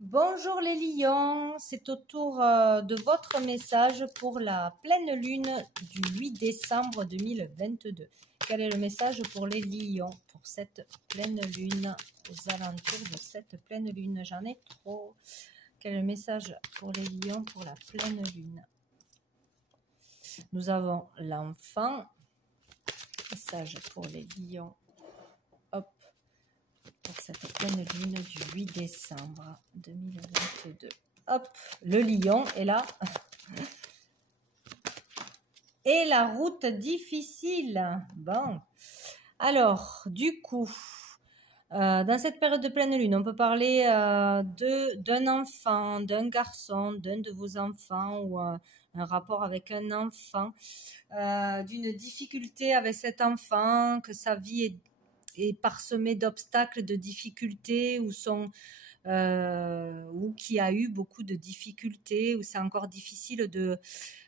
Bonjour les lions, c'est au tour de votre message pour la pleine lune du 8 décembre 2022. Quel est le message pour les lions pour cette pleine lune, aux alentours de cette pleine lune? J'en ai trop. Quel est le message pour les lions pour la pleine lune? Nous avons l'enfant. Message pour les lions. Hop. Pour cette pleine lune du 8 décembre 2022. Hop, le lion est là. Et la route difficile. Bon. Alors, du coup, dans cette période de pleine lune, on peut parler d'un enfant, d'un garçon, d'un de vos enfants ou un rapport avec un enfant, d'une difficulté avec cet enfant, que sa vie est parsemée d'obstacles, de difficultés, ou qui a eu beaucoup de difficultés, où c'est encore difficile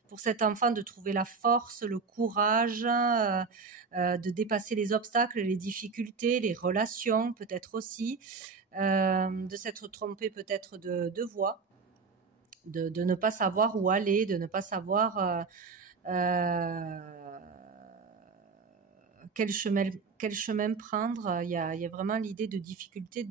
pour cet enfant de trouver la force, le courage, de dépasser les obstacles, les difficultés, les relations peut-être aussi, de s'être trompé peut-être de voie, de ne pas savoir où aller, de ne pas savoir quel chemin prendre. Il y a vraiment l'idée de difficulté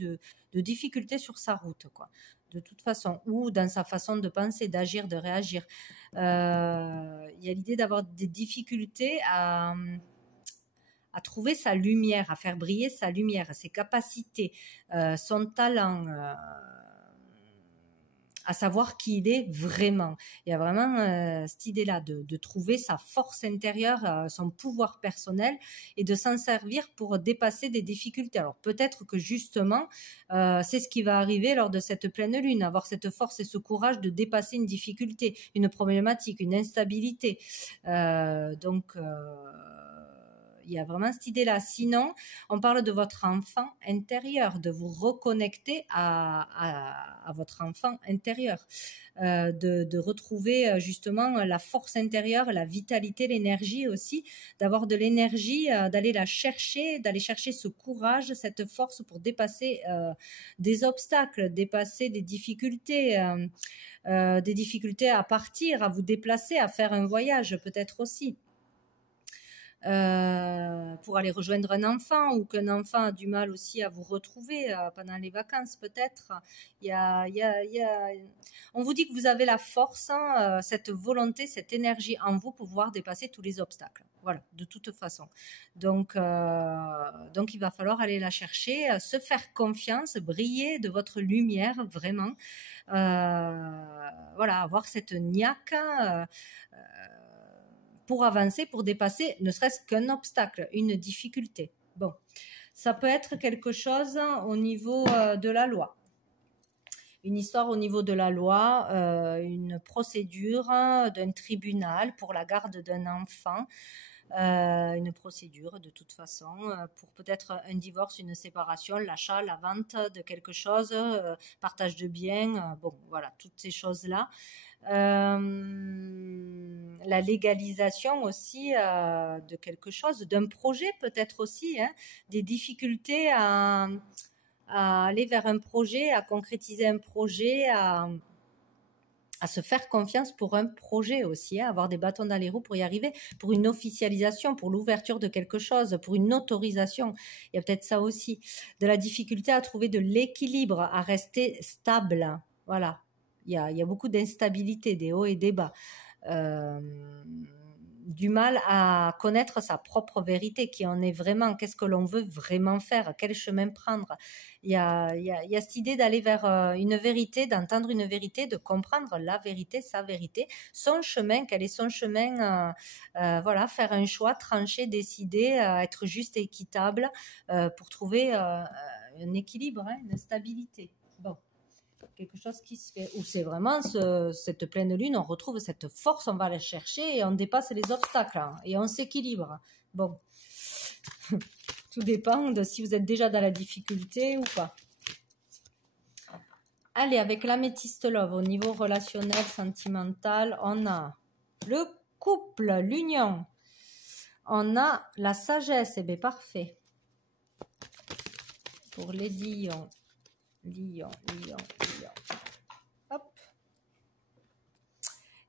sur sa route, quoi, de toute façon, ou dans sa façon de penser, d'agir, de réagir. Il y a l'idée d'avoir des difficultés à trouver sa lumière, à faire briller sa lumière, ses capacités, son talent, à savoir qui il est vraiment. Il y a vraiment cette idée-là de trouver sa force intérieure, son pouvoir personnel, et de s'en servir pour dépasser des difficultés. Alors peut-être que justement, c'est ce qui va arriver lors de cette pleine lune, avoir cette force et ce courage de dépasser une difficulté, une problématique, une instabilité. Il y a vraiment cette idée-là. Sinon, on parle de votre enfant intérieur, de vous reconnecter à votre enfant intérieur, de retrouver justement la force intérieure, la vitalité, l'énergie aussi, d'avoir de l'énergie, d'aller chercher ce courage, cette force pour dépasser des obstacles, dépasser des difficultés à partir, à vous déplacer, à faire un voyage peut-être aussi. Pour aller rejoindre un enfant, ou qu'un enfant a du mal aussi à vous retrouver pendant les vacances peut-être. On vous dit que vous avez la force, cette volonté, cette énergie en vous pour pouvoir dépasser tous les obstacles. Voilà, de toute façon. Donc il va falloir aller la chercher, se faire confiance, briller de votre lumière vraiment. Voilà, avoir cette niaque. Pour avancer, pour dépasser ne serait-ce qu'un obstacle, une difficulté. Bon, ça peut être quelque chose au niveau de la loi. Une histoire au niveau de la loi, une procédure d'un tribunal pour la garde d'un enfant, une procédure de toute façon pour peut-être un divorce, une séparation, l'achat, la vente de quelque chose, partage de biens, bon voilà, toutes ces choses-là. La légalisation aussi de quelque chose, d'un projet peut-être aussi, des difficultés à aller vers un projet, à concrétiser un projet, à se faire confiance pour un projet aussi, avoir des bâtons dans les roues pour y arriver, pour une officialisation, pour l'ouverture de quelque chose, pour une autorisation. Il y a peut-être ça aussi, de la difficulté à trouver de l'équilibre, à rester stable. Voilà, il y a beaucoup d'instabilité, des hauts et des bas. Du mal à connaître sa propre vérité, qui en est vraiment, qu'est-ce que l'on veut vraiment faire, quel chemin prendre. Il y a cette idée d'aller vers une vérité, d'entendre une vérité, de comprendre la vérité, sa vérité, son chemin, quel est son chemin, voilà, faire un choix, trancher, décider, être juste et équitable pour trouver un équilibre, une stabilité. Bon. Quelque chose qui se fait, où c'est vraiment cette pleine lune, on retrouve cette force, on va la chercher et on dépasse les obstacles et on s'équilibre. Bon, tout dépend de si vous êtes déjà dans la difficulté ou pas. Allez, avec l'améthyste love, au niveau relationnel, sentimental, on a le couple, l'union, on a la sagesse, et bien parfait. Pour les lions. Lion, lion, lion. Hop.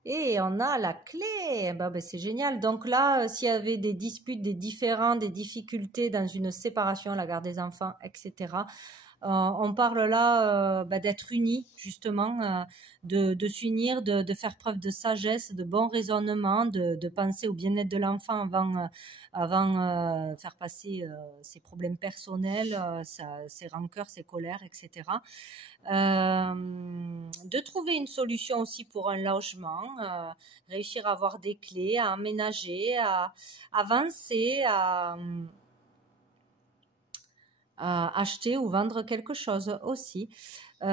Et on a la clé. Ben, c'est génial. Donc là, s'il y avait des disputes, des différends, des difficultés dans une séparation, la garde des enfants, etc., on parle là d'être unis, justement, de s'unir, de faire preuve de sagesse, de bon raisonnement, de penser au bien-être de l'enfant avant faire passer ses problèmes personnels, ses rancœurs, ses colères, etc. De trouver une solution aussi pour un logement, réussir à avoir des clés, à aménager, à avancer, à acheter ou vendre quelque chose aussi. Il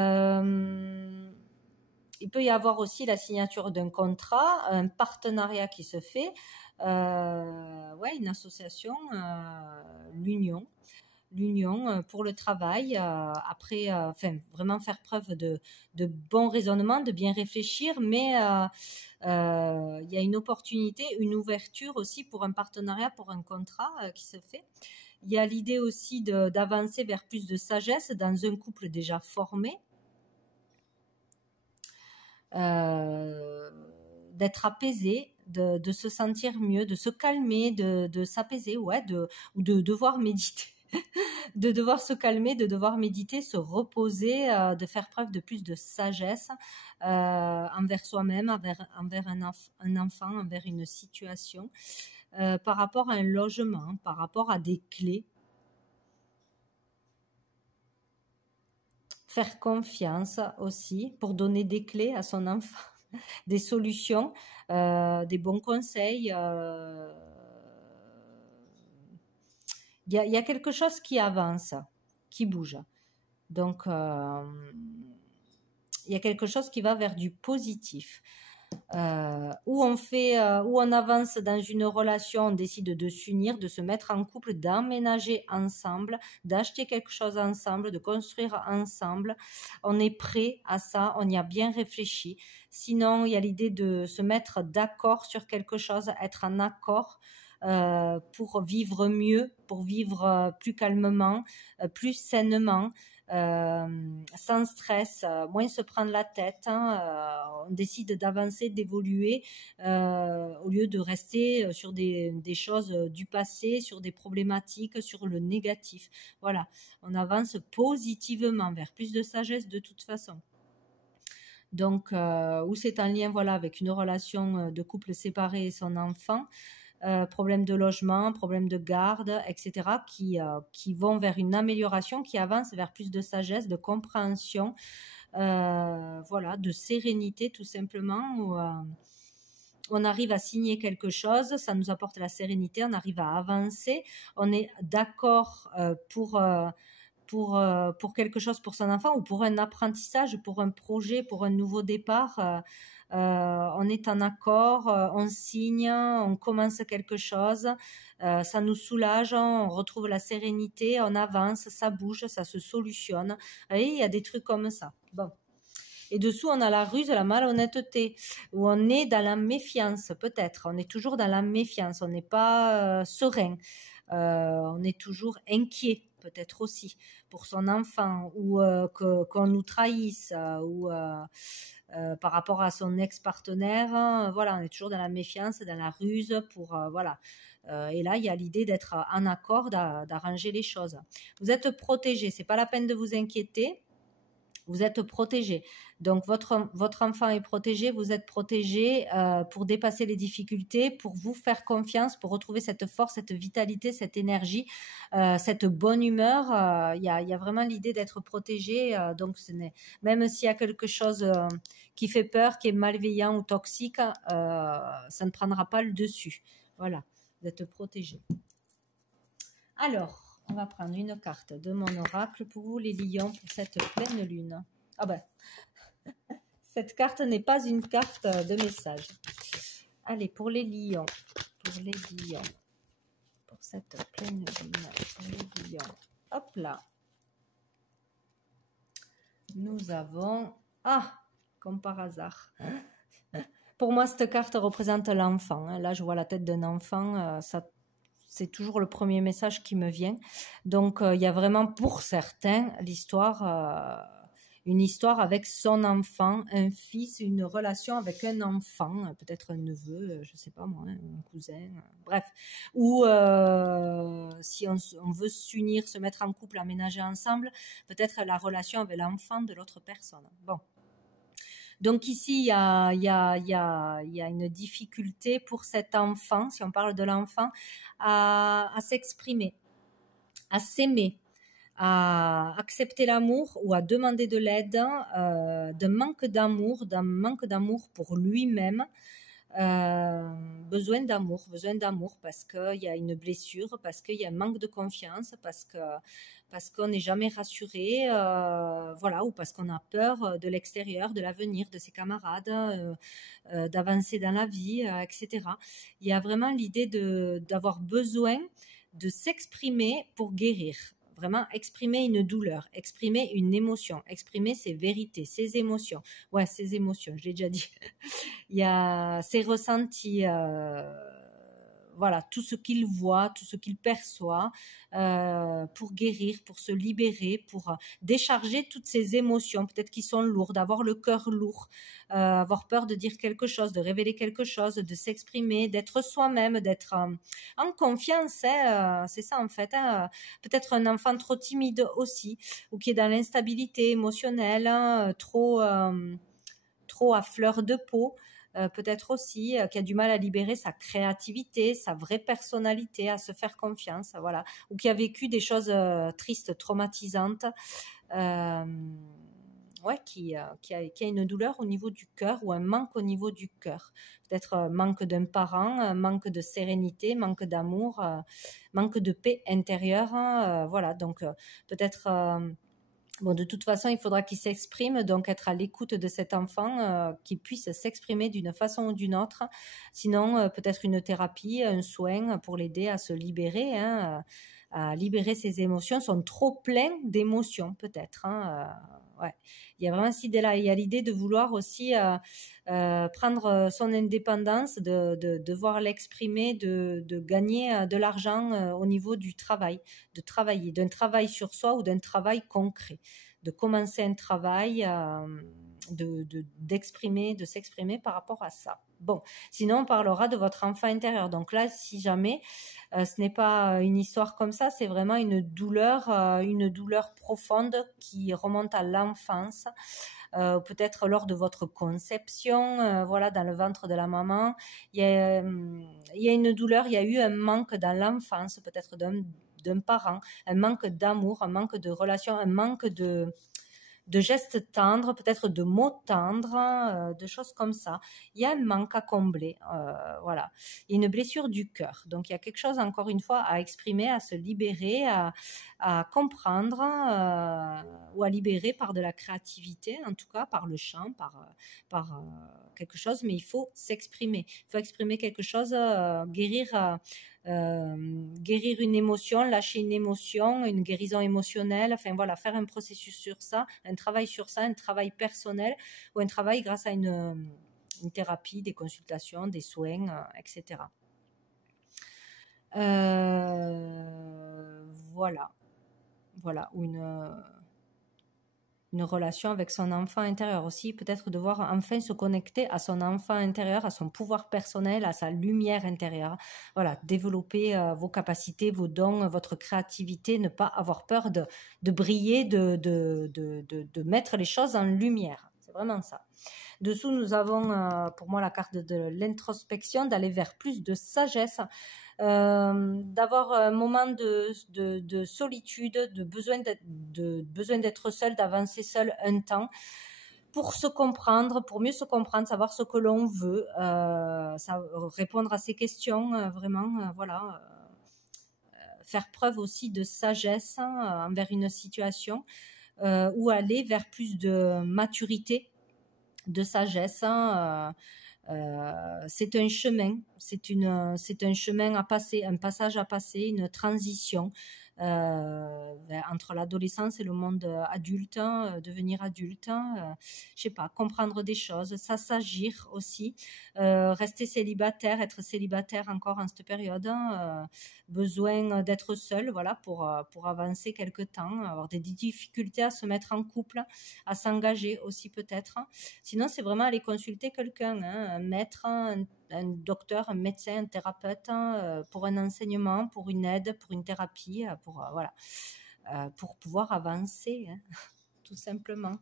peut y avoir aussi la signature d'un contrat, un partenariat qui se fait, une association, l'union pour le travail, après, vraiment faire preuve de bon raisonnement, de bien réfléchir, mais il y a une opportunité, une ouverture aussi pour un partenariat, pour un contrat qui se fait. Il y a l'idée aussi d'avancer vers plus de sagesse dans un couple déjà formé, d'être apaisé, de se sentir mieux, de se calmer, de s'apaiser, ou de devoir méditer. De devoir se calmer, de devoir méditer, se reposer, de faire preuve de plus de sagesse envers soi-même, envers un enfant, envers une situation, par rapport à un logement, par rapport à des clés. Faire confiance aussi pour donner des clés à son enfant, des solutions, des bons conseils. Il y a quelque chose qui avance, qui bouge. Donc, il y a quelque chose qui va vers du positif. Où on avance dans une relation, on décide de s'unir, de se mettre en couple, d'emménager ensemble, d'acheter quelque chose ensemble, de construire ensemble. On est prêt à ça, on y a bien réfléchi. Sinon, il y a l'idée de se mettre d'accord sur quelque chose, être en accord pour vivre mieux, pour vivre plus calmement, plus sainement. Sans stress, moins se prendre la tête, on décide d'avancer, d'évoluer au lieu de rester sur des choses du passé, sur des problématiques, sur le négatif. Voilà, on avance positivement vers plus de sagesse de toute façon. Donc, où c'est un lien avec une relation de couple séparé et son enfant, problèmes de logement, problèmes de garde, etc., qui vont vers une amélioration, qui avancent vers plus de sagesse, de compréhension, de sérénité tout simplement, où on arrive à signer quelque chose, ça nous apporte la sérénité, on arrive à avancer, on est d'accord pour quelque chose pour son enfant ou pour un apprentissage, pour un projet, pour un nouveau départ. On est en accord, on signe, on commence quelque chose, ça nous soulage, on retrouve la sérénité, on avance, ça bouge, ça se solutionne. Et il y a des trucs comme ça. Bon. Et dessous, on a la ruse, la malhonnêteté, où on est dans la méfiance, peut-être. On est toujours dans la méfiance, on n'est pas serein. On est toujours inquiet, peut-être aussi, pour son enfant, ou qu'on nous trahisse, ou par rapport à son ex-partenaire. On est toujours dans la méfiance, dans la ruse, et là, il y a l'idée d'être en accord, d'arranger les choses. Vous êtes protégé, c'est pas la peine de vous inquiéter. Vous êtes protégé. Donc, votre enfant est protégé, vous êtes protégé pour dépasser les difficultés, pour vous faire confiance, pour retrouver cette force, cette vitalité, cette énergie, cette bonne humeur. Il y a vraiment l'idée d'être protégé. Donc, même s'il y a quelque chose qui fait peur, qui est malveillant ou toxique, ça ne prendra pas le dessus. Voilà, d'être protégé. Alors, on va prendre une carte de mon oracle pour vous, les lions, pour cette pleine lune. Ah ben, cette carte n'est pas une carte de message. Allez, pour les lions, pour cette pleine lune, pour les lions. Hop là. Nous avons... Ah, comme par hasard. Pour moi, cette carte représente l'enfant. Là, je vois la tête d'un enfant. c'est toujours le premier message qui me vient. Donc, il y a vraiment pour certains une histoire avec son enfant, un fils, une relation avec un enfant, peut-être un neveu, je sais pas moi, un cousin, bref. Ou si on veut s'unir, se mettre en couple, aménager ensemble, peut-être la relation avec l'enfant de l'autre personne. Bon. Donc ici, il y a une difficulté pour cet enfant, si on parle de l'enfant, à s'exprimer, à s'aimer, à accepter l'amour ou à demander de l'aide, d'un manque d'amour pour lui-même, besoin d'amour parce qu'il y a une blessure, parce qu'il y a un manque de confiance, parce qu'on n'est jamais rassuré, voilà, ou parce qu'on a peur de l'extérieur, de l'avenir, de ses camarades, d'avancer dans la vie, etc. Il y a vraiment l'idée d'avoir besoin de s'exprimer pour guérir. Vraiment exprimer une douleur, exprimer une émotion, exprimer ses vérités, ses émotions. Ouais, ses émotions, je l'ai déjà dit. Il y a ses ressentis, voilà, tout ce qu'il voit, tout ce qu'il perçoit, pour guérir, pour se libérer, pour décharger toutes ces émotions, peut-être qui sont lourdes, avoir le cœur lourd, avoir peur de dire quelque chose, de révéler quelque chose, de s'exprimer, d'être soi-même, d'être en confiance, hein, c'est ça en fait. Hein, peut-être un enfant trop timide aussi, ou qui est dans l'instabilité émotionnelle, hein, trop à fleur de peau. Peut-être aussi qui a du mal à libérer sa créativité, sa vraie personnalité, à se faire confiance, voilà, ou qui a vécu des choses tristes, traumatisantes, ouais, qui a une douleur au niveau du cœur ou un manque au niveau du cœur. Peut-être manque d'un parent, manque de sérénité, manque d'amour, manque de paix intérieure, hein, voilà, donc peut-être... Bon, de toute façon, il faudra qu'il s'exprime, donc être à l'écoute de cet enfant, qu'il puisse s'exprimer d'une façon ou d'une autre. Sinon, peut-être une thérapie, un soin pour l'aider à se libérer, hein, à libérer ses émotions. Ils sont trop pleins d'émotions, peut-être. Hein, ouais. Il y a vraiment cette idée-là. Il y a l'idée de vouloir aussi prendre son indépendance, de devoir l'exprimer, de gagner de l'argent au niveau du travail, de travailler, d'un travail sur soi ou d'un travail concret, de commencer un travail, d'exprimer, de s'exprimer par rapport à ça. Bon, sinon on parlera de votre enfant intérieur. Donc là, si jamais ce n'est pas une histoire comme ça, c'est vraiment une douleur profonde qui remonte à l'enfance. Peut-être lors de votre conception, voilà, dans le ventre de la maman, il y a une douleur, il y a eu un manque dans l'enfance, peut-être d'un parent, un manque d'amour, un manque de relation, un manque de gestes tendres, peut-être de mots tendres, de choses comme ça. Il y a un manque à combler, voilà. Il y a une blessure du cœur. Donc il y a quelque chose, encore une fois, à exprimer, à se libérer, à comprendre, ou à libérer par de la créativité, en tout cas par le chant, par quelque chose, mais il faut s'exprimer. Il faut exprimer quelque chose, guérir une émotion, lâcher une émotion, une guérison émotionnelle, enfin voilà, faire un processus sur ça, un travail sur ça, un travail personnel ou un travail grâce à une thérapie, des consultations, des soins, etc. Voilà, ou une relation avec son enfant intérieur aussi, peut-être devoir enfin se connecter à son enfant intérieur, à son pouvoir personnel, à sa lumière intérieure. Voilà, développer vos capacités, vos dons, votre créativité, ne pas avoir peur de briller, de mettre les choses en lumière. C'est vraiment ça. Dessous, nous avons pour moi la carte de l'introspection, d'aller vers plus de sagesse, d'avoir un moment de solitude, de besoin d'être seul, d'avancer seul un temps pour se comprendre, pour mieux se comprendre, savoir ce que l'on veut, répondre à ces questions, vraiment, voilà, faire preuve aussi de sagesse, hein, envers une situation, ou aller vers plus de maturité, de sagesse, hein, c'est un chemin, c'est un chemin à passer, un passage à passer, une transition. entre l'adolescence et le monde adulte, devenir adulte, je sais pas, comprendre des choses, ça s'agir aussi, rester célibataire, être célibataire encore en cette période, besoin d'être seul, voilà, pour avancer quelque temps, avoir des difficultés à se mettre en couple, à s'engager aussi peut-être. Sinon, c'est vraiment aller consulter quelqu'un, hein, un maître, un docteur, un médecin, un thérapeute, pour un enseignement, pour une aide, pour une thérapie, voilà, pour pouvoir avancer, hein, tout simplement.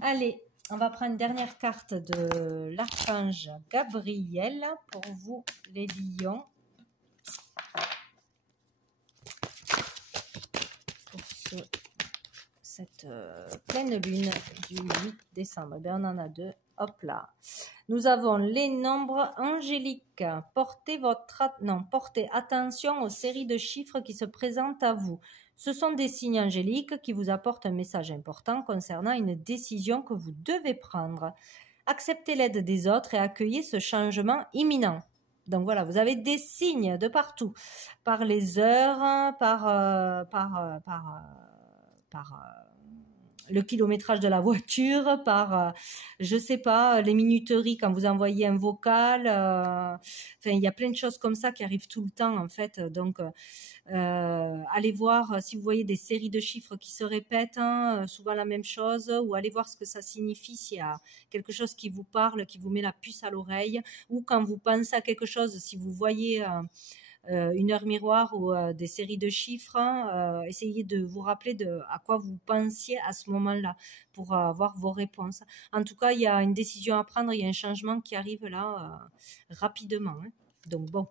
Allez, on va prendre une dernière carte de l'archange Gabriel pour vous, les lions. Pour cette pleine lune du 8 décembre. Eh bien, on en a deux. Hop là. Nous avons les nombres angéliques. Portez attention aux séries de chiffres qui se présentent à vous. Ce sont des signes angéliques qui vous apportent un message important concernant une décision que vous devez prendre. Acceptez l'aide des autres et accueillez ce changement imminent. Donc voilà, vous avez des signes de partout, par les heures, par le kilométrage de la voiture, par, je sais pas, les minuteries quand vous envoyez un vocal. Enfin, il y a plein de choses comme ça qui arrivent tout le temps, en fait. Donc, allez voir si vous voyez des séries de chiffres qui se répètent, hein, souvent la même chose, ou allez voir ce que ça signifie s'il y a quelque chose qui vous parle, qui vous met la puce à l'oreille, ou quand vous pensez à quelque chose, si vous voyez une heure miroir ou des séries de chiffres, essayez de vous rappeler à quoi vous pensiez à ce moment-là pour avoir vos réponses. En tout cas, il y a une décision à prendre, il y a un changement qui arrive là rapidement, hein. Donc bon.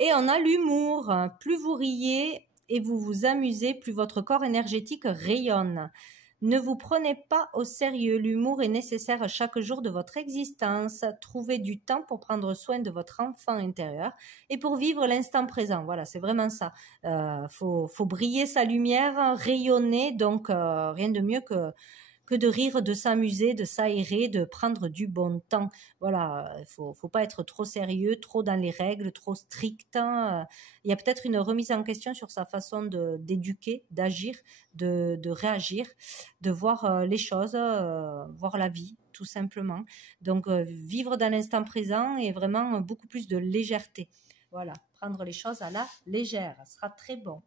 Et on a l'humour. Plus vous riez et vous vous amusez, plus votre corps énergétique rayonne. Ne vous prenez pas au sérieux, l'humour est nécessaire chaque jour de votre existence. Trouvez du temps pour prendre soin de votre enfant intérieur et pour vivre l'instant présent. Voilà, c'est vraiment ça. Faut briller sa lumière, rayonner, donc rien de mieux que de rire, de s'amuser, de s'aérer, de prendre du bon temps. Voilà, faut pas être trop sérieux, trop dans les règles, trop strict, hein. Il y a peut-être une remise en question sur sa façon d'éduquer, d'agir, de réagir, de voir les choses, voir la vie, tout simplement. Donc, vivre dans l'instant présent et vraiment beaucoup plus de légèreté. Voilà, prendre les choses à la légère, ce sera très bon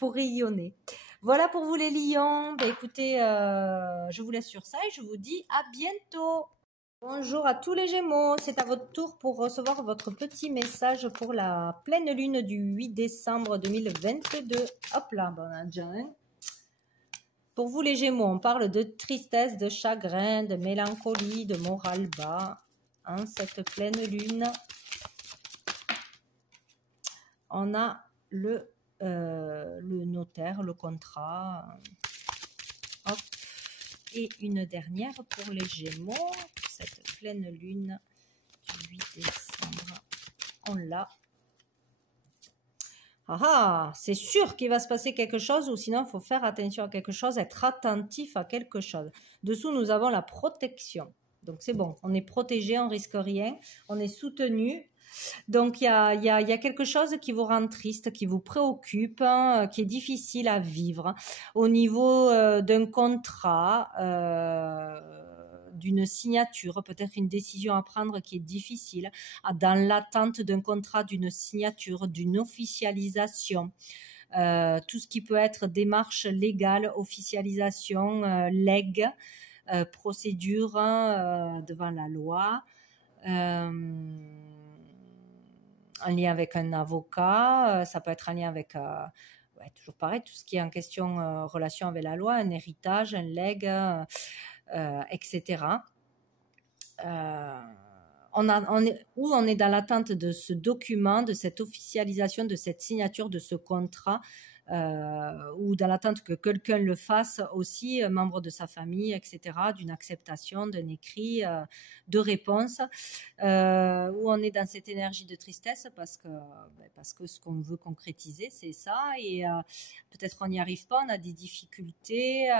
pour rayonner. Voilà pour vous les lions. Ben, écoutez, je vous laisse sur ça et je vous dis à bientôt. Bonjour à tous les Gémeaux, c'est à votre tour pour recevoir votre petit message pour la pleine lune du 8 décembre 2022. Hop là, bon, on a déjà un. Pour vous les Gémeaux, on parle de tristesse, de chagrin, de mélancolie, de morale bas. Hein, cette pleine lune, on a le notaire, le contrat. Hop. Et une dernière pour les Gémeaux, cette pleine lune du 8 décembre. On l'a. Ah, c'est sûr qu'il va se passer quelque chose ou sinon il faut faire attention à quelque chose, être attentif à quelque chose. Dessous, nous avons la protection. Donc c'est bon, on est protégé, on risque rien, on est soutenu. Donc il y a quelque chose qui vous rend triste, qui vous préoccupe, hein, qui est difficile à vivre au niveau d'un contrat, d'une signature, peut-être une décision à prendre qui est difficile, dans l'attente d'un contrat, d'une signature, d'une officialisation. Tout ce qui peut être démarche légale, officialisation, legs, procédure devant la loi. En lien avec un avocat, ça peut être en lien avec, toujours pareil, tout ce qui est en question, relation avec la loi, un héritage, un legs, etc. On est dans l'attente de ce document, de cette officialisation, de cette signature, de ce contrat, ou dans l'attente que quelqu'un le fasse aussi, membre de sa famille, etc., d'une acceptation, d'un écrit, de réponse, où on est dans cette énergie de tristesse parce que ce qu'on veut concrétiser, c'est ça, et peut-être qu'on n'y arrive pas, on a des difficultés.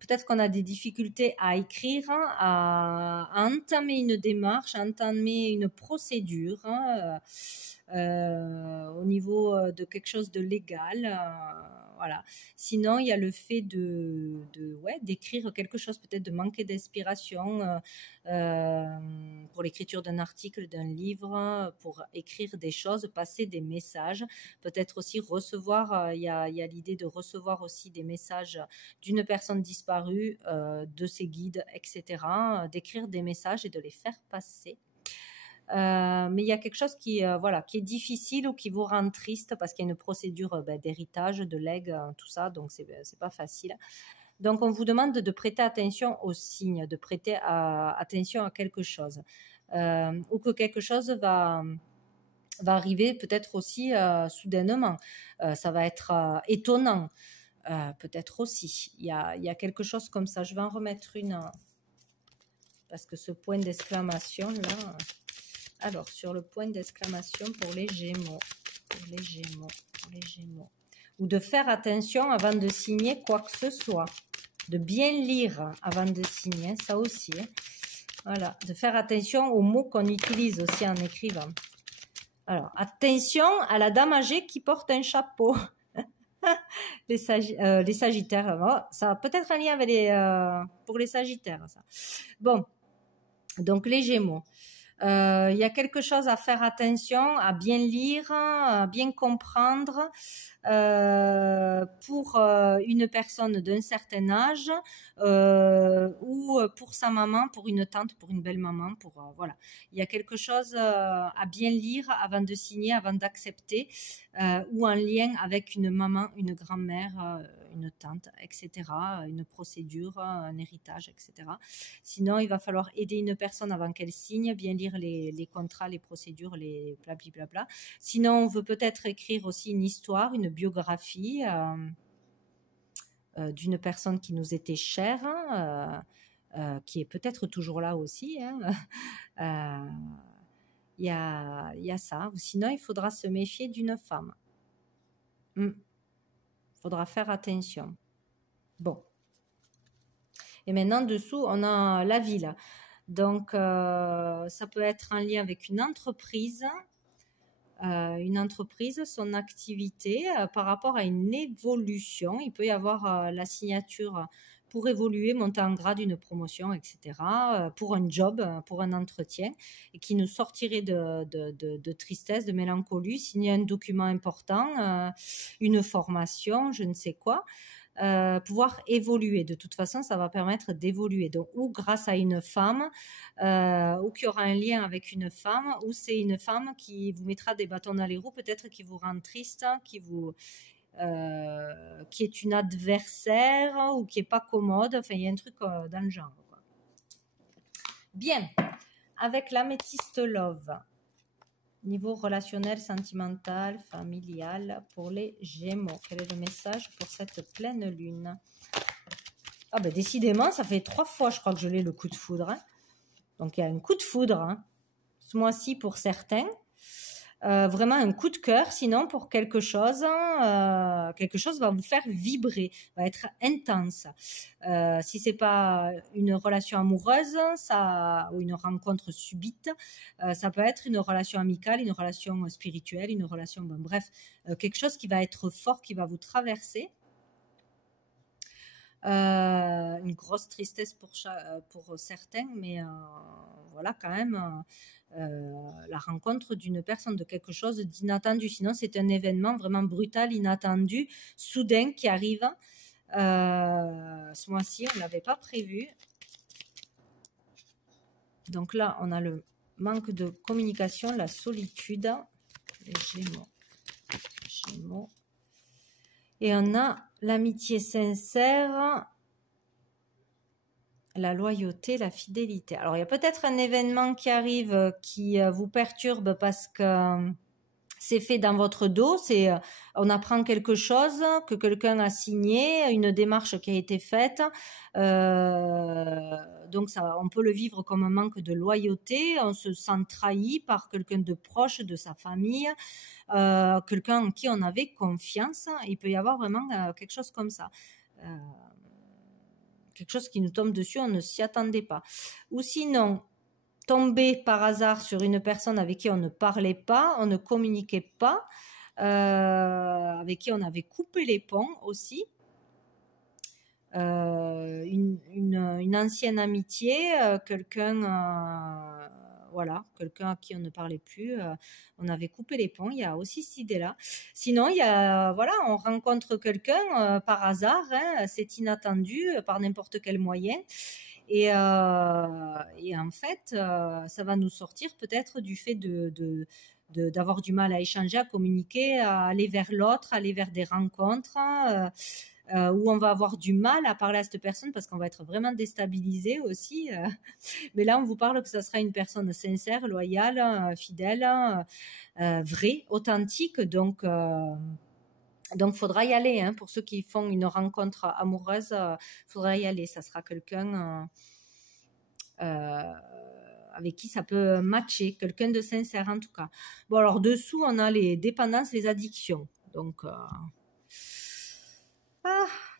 Peut-être qu'on a des difficultés à écrire, à entamer une démarche, à entamer une procédure, hein, au niveau de quelque chose de légal. Voilà. Sinon, il y a le fait ouais, d'écrire quelque chose, peut-être de manquer d'inspiration pour l'écriture d'un article, d'un livre, pour écrire des choses, passer des messages. Peut-être aussi recevoir, il y a l'idée de recevoir aussi des messages d'une personne disparue, de ses guides, etc. D'écrire des messages et de les faire passer. Mais il y a quelque chose voilà, qui est difficile ou qui vous rend triste parce qu'il y a une procédure d'héritage, de legs, tout ça, donc c'est pas facile. Donc on vous demande de prêter attention aux signes, de prêter attention à quelque chose, ou que quelque chose va arriver peut-être aussi soudainement. Ça va être étonnant, peut-être aussi. Il y a quelque chose comme ça. Je vais en remettre une parce que ce point d'exclamation là. Alors, sur le point d'exclamation pour les Gémeaux, ou de faire attention avant de signer quoi que ce soit, de bien lire avant de signer, ça aussi. Voilà, de faire attention aux mots qu'on utilise aussi en écrivant. Alors, attention à la dame âgée qui porte un chapeau. les Sagittaires, oh, ça a peut-être un lien avec pour les Sagittaires, ça. Bon, donc les Gémeaux. Il y a quelque chose à faire attention, à bien lire, à bien comprendre pour une personne d'un certain âge ou pour sa maman, pour une tante, pour une belle-maman. Voilà. Il y a quelque chose à bien lire avant de signer, avant d'accepter ou en lien avec une maman, une grand-mère, une tante, etc., une procédure, un héritage, etc. Sinon, il va falloir aider une personne avant qu'elle signe, bien lire les contrats, les procédures, les blablabla. Sinon, on veut peut-être écrire aussi une histoire, une biographie d'une personne qui nous était chère, qui est peut-être toujours là aussi. Il y a ça. Sinon, il faudra se méfier d'une femme. Il faudra faire attention. Bon. Et maintenant, dessous, on a la ville. Donc, ça peut être en lien avec une entreprise, son activité par rapport à une évolution. Il peut y avoir la signature pour évoluer, monter en grade, une promotion, etc., pour un job, pour un entretien, et qui nous sortirait de tristesse, de mélancolie, signer un document important, une formation, je ne sais quoi. Pouvoir évoluer. De toute façon, ça va permettre d'évoluer. Donc, ou grâce à une femme, ou qu'il y aura un lien avec une femme, ou c'est une femme qui vous mettra des bâtons dans les roues, peut-être qui vous rend triste, qui est une adversaire ou qui est pas commode. Enfin, il y a un truc dans le genre, quoi. Bien. Avec l'améthyste love. Niveau relationnel, sentimental, familial pour les Gémeaux. Quel est le message pour cette pleine lune? Ah ben décidément, ça fait 3 fois, je crois que je l'ai, le coup de foudre. Hein. Donc il y a un coup de foudre ce mois-ci pour certains. Vraiment un coup de cœur, sinon pour quelque chose va vous faire vibrer, va être intense. Si c'est pas une relation amoureuse, ou une rencontre subite, ça peut être une relation amicale, une relation spirituelle, une relation, bref, quelque chose qui va être fort, qui va vous traverser. Une grosse tristesse pour certains, mais voilà quand même la rencontre d'une personne, de quelque chose d'inattendu. Sinon, c'est un événement vraiment brutal, inattendu, soudain qui arrive. Ce mois-ci, on ne l'avait pas prévu. Donc là, on a le manque de communication, la solitude, les Gémeaux. Et on a l'amitié sincère, la loyauté, la fidélité. Alors, il y a peut-être un événement qui arrive qui vous perturbe parce que c'est fait dans votre dos. On apprend quelque chose que quelqu'un a signé, une démarche qui a été faite. Donc, on peut le vivre comme un manque de loyauté. On se sent trahi par quelqu'un de proche de sa famille, quelqu'un en qui on avait confiance. Il peut y avoir vraiment quelque chose comme ça. Quelque chose qui nous tombe dessus, on ne s'y attendait pas. Ou sinon, tombé par hasard sur une personne avec qui on ne parlait pas, on ne communiquait pas, avec qui on avait coupé les ponts aussi. Une ancienne amitié, quelqu'un voilà, quelqu'un à qui on ne parlait plus, on avait coupé les ponts, il y a aussi cette idée-là. Sinon, il y a, voilà, on rencontre quelqu'un par hasard, hein, c'est inattendu, par n'importe quel moyen. Et en fait, ça va nous sortir peut-être du fait d'avoir du mal à échanger, à communiquer, à aller vers l'autre, aller vers des rencontres. Où on va avoir du mal à parler à cette personne parce qu'on va être vraiment déstabilisé aussi. Mais là, on vous parle que ça sera une personne sincère, loyale, fidèle, vraie, authentique. Donc, faudra y aller. Hein. Pour ceux qui font une rencontre amoureuse, faudra y aller. Ça sera quelqu'un avec qui ça peut matcher, quelqu'un de sincère en tout cas. Bon, alors dessous, on a les dépendances, les addictions.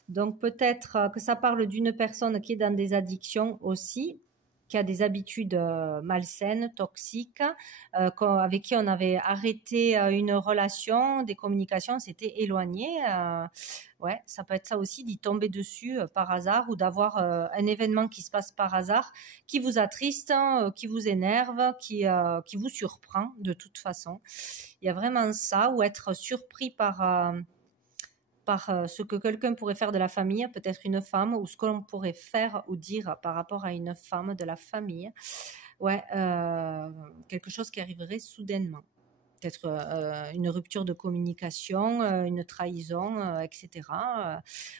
Donc peut-être que ça parle d'une personne qui est dans des addictions aussi, qui a des habitudes malsaines, toxiques, avec qui on avait arrêté une relation, des communications, on s'était éloigné. Ouais, ça peut être ça aussi, d'y tomber dessus par hasard ou d'avoir un événement qui se passe par hasard, qui vous attriste, qui vous énerve, qui vous surprend de toute façon. Il y a vraiment ça, ou être surpris par ce que quelqu'un pourrait faire de la famille, peut-être une femme, ou ce que l'on pourrait faire ou dire par rapport à une femme de la famille. Ouais, quelque chose qui arriverait soudainement. Peut-être une rupture de communication, une trahison, etc.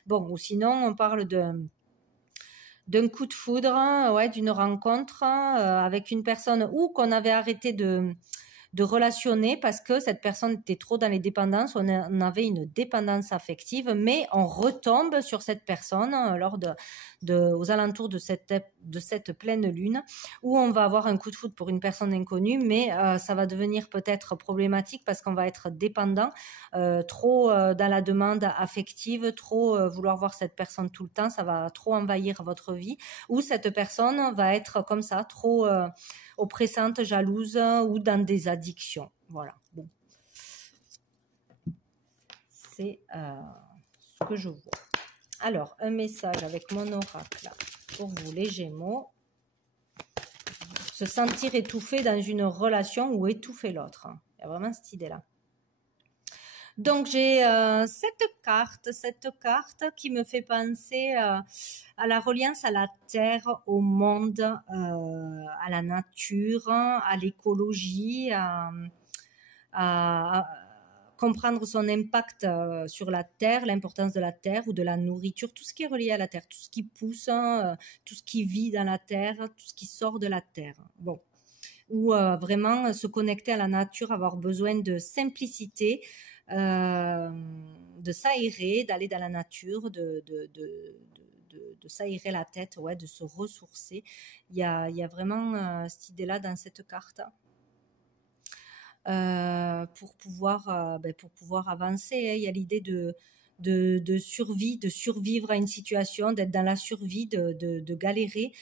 Bon, ou sinon, on parle d'un coup de foudre, ouais, d'une rencontre avec une personne ou qu'on avait arrêté de relationner parce que cette personne était trop dans les dépendances, on avait une dépendance affective, mais on retombe sur cette personne aux alentours de cette pleine lune, où on va avoir un coup de foudre pour une personne inconnue, mais ça va devenir peut-être problématique parce qu'on va être dépendant, trop dans la demande affective, trop vouloir voir cette personne tout le temps, ça va trop envahir votre vie, ou cette personne va être comme ça, trop oppressante, jalouse ou dans des addictions. Voilà. Bon. C'est ce que je vois. Alors, un message avec mon oracle pour vous, les Gémeaux. Se sentir étouffé dans une relation ou étouffer l'autre. Il y a vraiment cette idée-là. Donc, j'ai cette carte qui me fait penser à la reliance à la terre, au monde, à la nature, à l'écologie, à comprendre son impact sur la terre, l'importance de la terre ou de la nourriture, tout ce qui est relié à la terre, tout ce qui pousse, tout ce qui vit dans la terre, tout ce qui sort de la terre. Bon. Ou vraiment se connecter à la nature, avoir besoin de simplicité, de s'aérer, d'aller dans la nature, de s'aérer la tête, ouais, de se ressourcer. Il y a vraiment cette idée-là dans cette carte. Pour pouvoir avancer, hein. Il y a l'idée de survie, de survivre à une situation, d'être dans la survie, de galérer,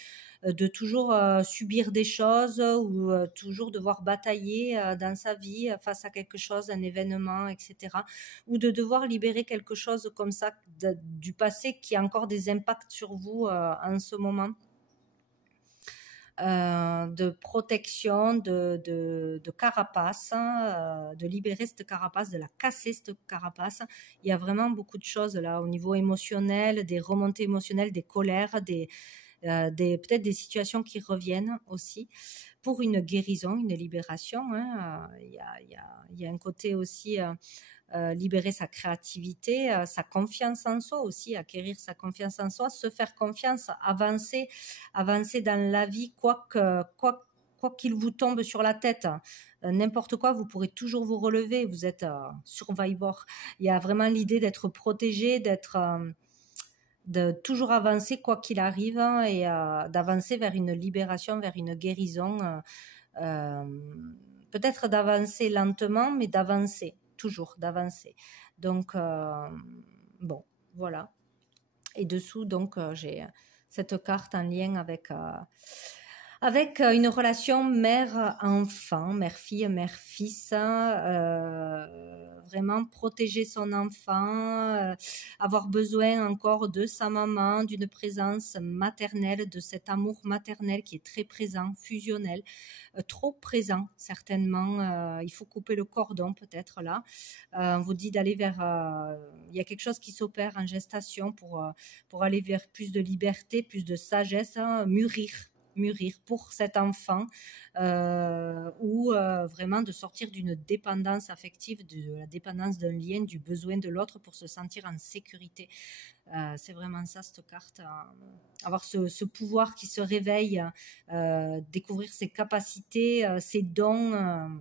de toujours subir des choses ou toujours devoir batailler dans sa vie face à quelque chose, un événement, etc. Ou de devoir libérer quelque chose comme ça du passé qui a encore des impacts sur vous en ce moment. De protection, de carapace, de libérer cette carapace, de la casser cette carapace. Il y a vraiment beaucoup de choses là au niveau émotionnel, des remontées émotionnelles, des colères, peut-être des situations qui reviennent aussi pour une guérison, une libération. Hein. Il y a un côté aussi libérer sa créativité, sa confiance en soi aussi, acquérir sa confiance en soi, se faire confiance, avancer dans la vie, quoi qu'il vous tombe sur la tête, n'importe quoi, vous pourrez toujours vous relever, vous êtes survivor. Il y a vraiment l'idée d'être protégé, de toujours avancer quoi qu'il arrive et d'avancer vers une libération, vers une guérison, peut-être d'avancer lentement, mais d'avancer. Toujours d'avancer. Donc, bon, voilà. Et dessous, donc, j'ai cette carte en lien avec Avec une relation mère-enfant, mère-fille, mère-fils, vraiment protéger son enfant, avoir besoin encore de sa maman, d'une présence maternelle, de cet amour maternel qui est très présent, fusionnel, trop présent certainement. Il faut couper le cordon peut-être là. On vous dit d'aller vers... il y a quelque chose qui s'opère en gestation pour aller vers plus de liberté, plus de sagesse, mûrir pour cet enfant ou vraiment de sortir d'une dépendance affective, de la dépendance d'un lien, du besoin de l'autre pour se sentir en sécurité. C'est vraiment ça cette carte, avoir ce pouvoir qui se réveille, découvrir ses capacités, ses dons.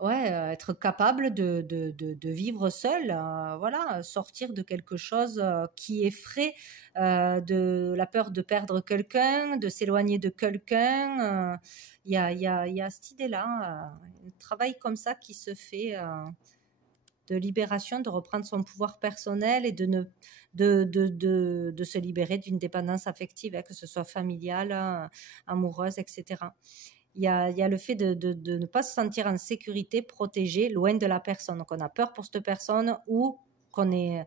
Ouais, être capable de vivre seul, voilà, sortir de quelque chose qui effraie, de la peur de perdre quelqu'un, de s'éloigner de quelqu'un. Il y a cette idée-là, un travail comme ça qui se fait de libération, de reprendre son pouvoir personnel et de se libérer d'une dépendance affective, que ce soit familiale, amoureuse, etc. Il y a le fait de ne pas se sentir en sécurité, protégé, loin de la personne. Donc, on a peur pour cette personne ou on est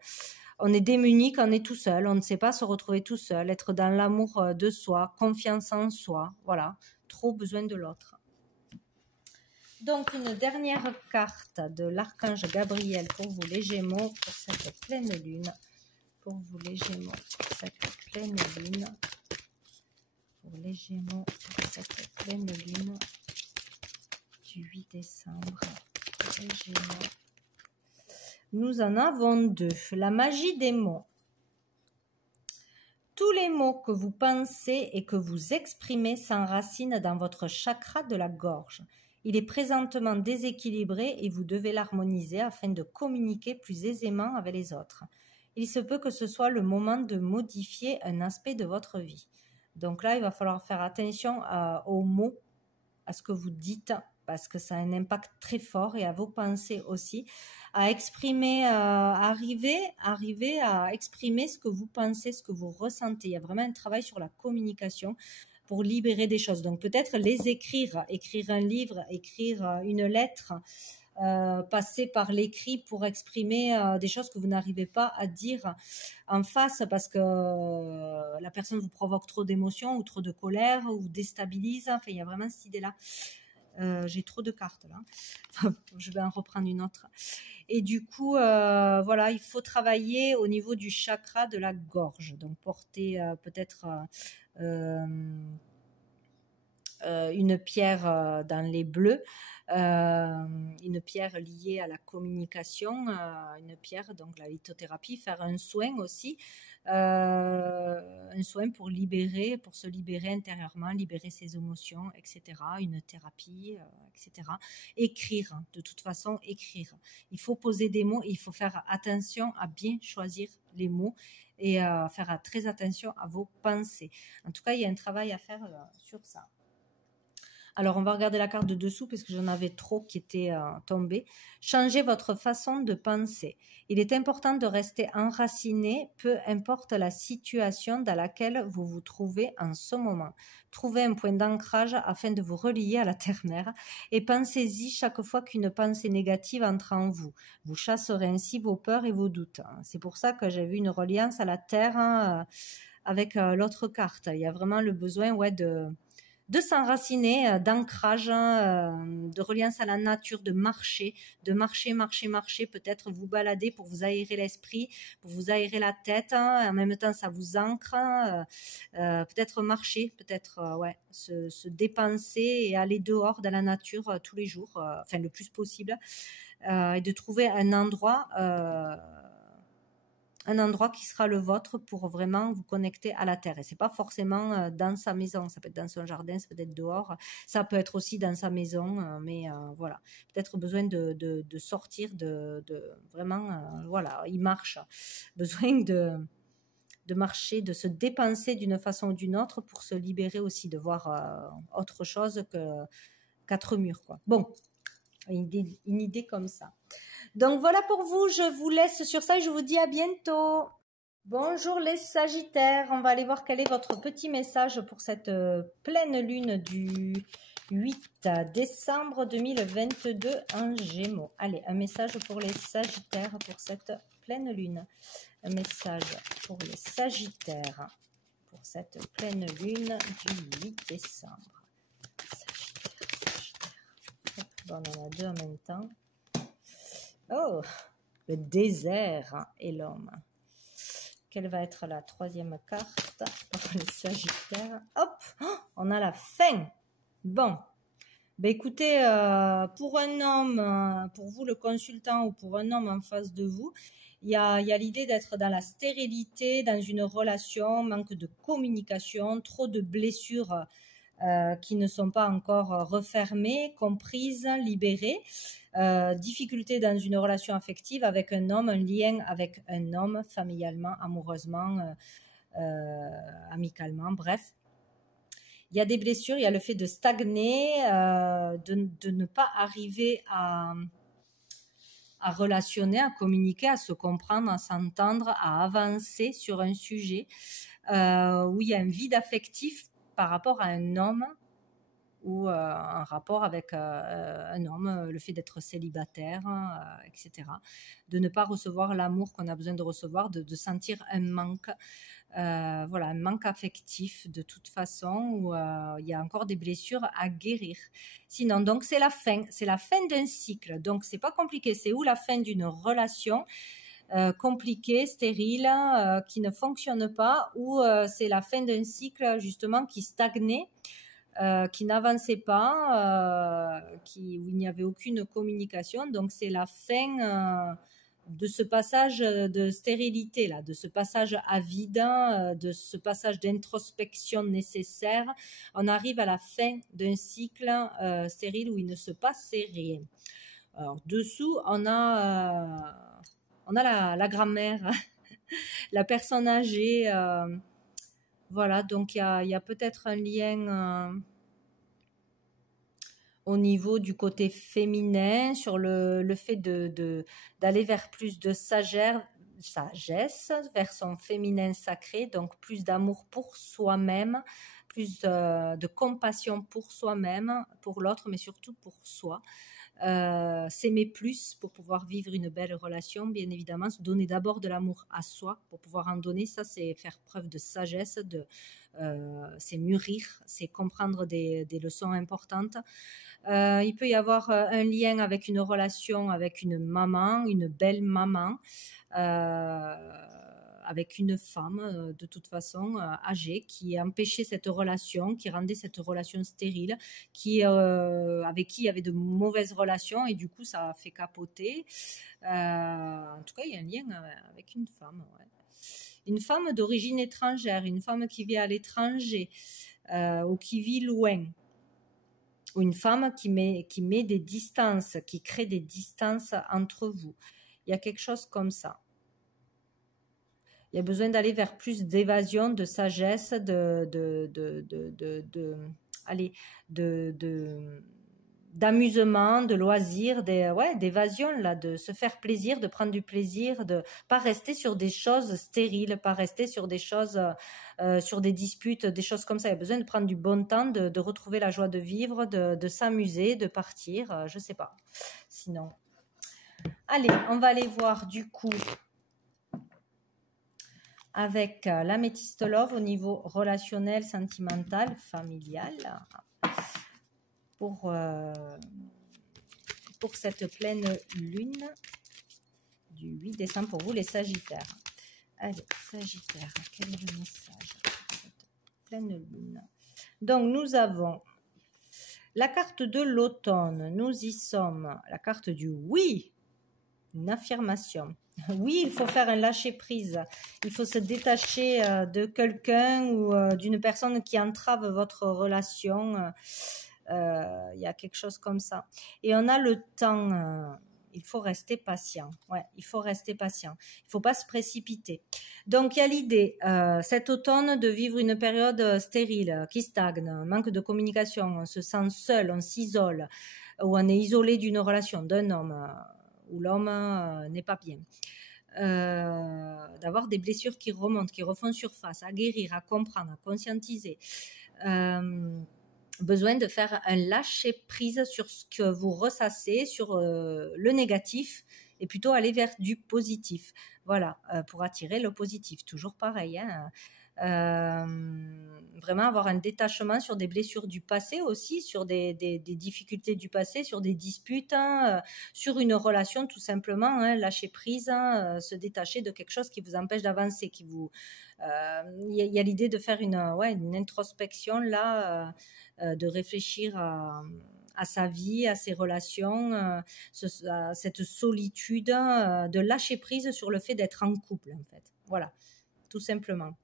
démuni, qu'on est tout seul. On ne sait pas se retrouver tout seul, être dans l'amour de soi, confiance en soi. Voilà, trop besoin de l'autre. Donc, une dernière carte de l'archange Gabriel pour vous, les Gémeaux, pour cette pleine lune. Pour vous, les Gémeaux, pour cette pleine lune. Pour les Gémeaux, pour cette pleine lune du 8 décembre. Les Gémeaux. Nous en avons deux. La magie des mots. Tous les mots que vous pensez et que vous exprimez s'enracinent dans votre chakra de la gorge. Il est présentement déséquilibré et vous devez l'harmoniser afin de communiquer plus aisément avec les autres. Il se peut que ce soit le moment de modifier un aspect de votre vie. Donc là, il va falloir faire attention aux mots, à ce que vous dites, parce que ça a un impact très fort, et à vos pensées aussi, à exprimer, arriver à exprimer ce que vous pensez, ce que vous ressentez. Il y a vraiment un travail sur la communication pour libérer des choses. Donc peut-être les écrire un livre, écrire une lettre, passer par l'écrit pour exprimer des choses que vous n'arrivez pas à dire en face parce que la personne vous provoque trop d'émotions ou trop de colère ou vous déstabilise. Enfin, il y a vraiment cette idée-là. J'ai trop de cartes là. Je vais en reprendre une autre. Et du coup, voilà, il faut travailler au niveau du chakra de la gorge. Donc porter peut-être une pierre dans les bleus, une pierre liée à la communication, une pierre, donc la lithothérapie, faire un soin aussi, un soin pour se libérer intérieurement, libérer ses émotions, etc. Une thérapie, etc. Écrire, de toute façon, écrire. Il faut poser des mots et il faut faire attention à bien choisir les mots et faire très attention à vos pensées. En tout cas, il y a un travail à faire sur ça. Alors, on va regarder la carte de dessous parce que j'en avais trop qui étaient tombées. Changez votre façon de penser. Il est important de rester enraciné, peu importe la situation dans laquelle vous vous trouvez en ce moment. Trouvez un point d'ancrage afin de vous relier à la terre-mère et pensez-y chaque fois qu'une pensée négative entre en vous. Vous chasserez ainsi vos peurs et vos doutes. C'est pour ça que j'ai vu une reliance à la terre avec l'autre carte. Il y a vraiment le besoin de s'enraciner, d'ancrage, de reliance à la nature, de marcher, peut-être vous balader pour vous aérer l'esprit, pour vous aérer la tête, en même temps ça vous ancre, peut-être marcher, peut-être se dépenser et aller dehors dans la nature tous les jours, enfin le plus possible, et de trouver un endroit qui sera le vôtre pour vraiment vous connecter à la terre. Et c'est pas forcément dans sa maison, ça peut être dans son jardin, ça peut être dehors, ça peut être aussi dans sa maison, mais voilà, peut-être besoin de sortir, de vraiment, voilà, il marche, besoin de marcher, de se dépenser d'une façon ou d'une autre pour se libérer aussi, de voir autre chose que quatre murs, quoi. Bon, une idée comme ça. Donc voilà pour vous, je vous laisse sur ça et je vous dis à bientôt. Bonjour les Sagittaires, on va aller voir quel est votre petit message pour cette pleine lune du 8 décembre 2022 en Gémeaux. Allez, un message pour les Sagittaires pour cette pleine lune. Un message pour les Sagittaires pour cette pleine lune du 8 décembre. Sagittaire. Bon, on en a deux en même temps. Oh, le désert et l'homme. Quelle va être la troisième carte pour les Sagittaires? Hop, on a la fin. Bon, ben écoutez, pour un homme, pour vous le consultant ou pour un homme en face de vous, il y a l'idée d'être dans la stérilité, dans une relation, manque de communication, trop de blessures qui ne sont pas encore refermées, comprises, libérées. Difficulté dans une relation affective avec un homme, un lien avec un homme, familialement, amoureusement, amicalement, bref. Il y a des blessures, il y a le fait de stagner, de ne pas arriver à relationner, à communiquer, à se comprendre, à s'entendre, à avancer sur un sujet où il y a un vide affectif par rapport à un homme ou un rapport avec un homme, le fait d'être célibataire, etc. De ne pas recevoir l'amour qu'on a besoin de recevoir, de sentir un manque, voilà, un manque affectif de toute façon, où il y a encore des blessures à guérir. Sinon, donc c'est la fin d'un cycle, donc c'est pas compliqué, c'est où la fin d'une relation compliquée, stérile, qui ne fonctionne pas, ou c'est la fin d'un cycle justement qui stagnait, qui n'avançait pas, où il n'y avait aucune communication. Donc c'est la fin de ce passage de stérilité, là, de ce passage à vide, de ce passage d'introspection nécessaire. On arrive à la fin d'un cycle stérile où il ne se passait rien. Alors dessous, on a la grand-mère, la personne âgée. Voilà, donc il y a peut-être un lien au niveau du côté féminin, sur le fait d'aller vers plus de sagesse, vers son féminin sacré, donc plus d'amour pour soi-même, plus de compassion pour soi-même, pour l'autre, mais surtout pour soi. S'aimer plus pour pouvoir vivre une belle relation, bien évidemment, se donner d'abord de l'amour à soi pour pouvoir en donner. Ça, c'est faire preuve de sagesse, c'est mûrir, c'est comprendre des leçons importantes. Il peut y avoir un lien avec une relation avec une maman, une belle maman, avec une femme de toute façon âgée, qui empêchait cette relation, qui rendait cette relation stérile, avec qui il y avait de mauvaises relations, et du coup ça a fait capoter. En tout cas, il y a un lien avec une femme, ouais. Une femme d'origine étrangère, une femme qui vit à l'étranger ou qui vit loin, ou une femme qui met des distances, qui crée des distances entre vous. Il y a quelque chose comme ça. Il y a besoin d'aller vers plus d'évasion, de sagesse, d'amusement, de loisirs, d'évasion, là, de se faire plaisir, de prendre du plaisir, de pas rester sur des choses stériles, pas rester sur des choses, sur des disputes, des choses comme ça. Il y a besoin de prendre du bon temps, de retrouver la joie de vivre, de s'amuser, de partir, je sais pas. Sinon, allez, on va aller voir du coup avec l'améthyste love au niveau relationnel, sentimental, familial, pour cette pleine lune du 8 décembre pour vous les Sagittaires. Allez, Sagittaire, quel est le message pour cette pleine lune? Donc nous avons la carte de l'automne, nous y sommes, la carte du oui, une affirmation. Oui, il faut faire un lâcher-prise. Il faut se détacher de quelqu'un ou d'une personne qui entrave votre relation. Il y a quelque chose comme ça. Et on a le temps. Il faut rester patient. Ouais, il faut rester patient. Il ne faut pas se précipiter. Donc, il y a l'idée, cet automne, de vivre une période stérile, qui stagne, manque de communication, on se sent seul, on s'isole, ou on est isolé d'une relation, d'un homme, où l'homme n'est pas bien. d'avoir des blessures qui remontent, qui refont surface, à guérir, à comprendre, à conscientiser. Besoin de faire un lâcher-prise sur ce que vous ressassez, sur le négatif, et plutôt aller vers du positif. Voilà, pour attirer le positif. Toujours pareil, hein. Vraiment avoir un détachement sur des blessures du passé aussi, sur des difficultés du passé, sur des disputes, hein, sur une relation tout simplement, hein, lâcher prise, hein, se détacher de quelque chose qui vous empêche d'avancer, qui vous... y a l'idée de faire une introspection là, de réfléchir à sa vie, à ses relations, à cette solitude, de lâcher prise sur le fait d'être en couple en fait. Voilà, tout simplement.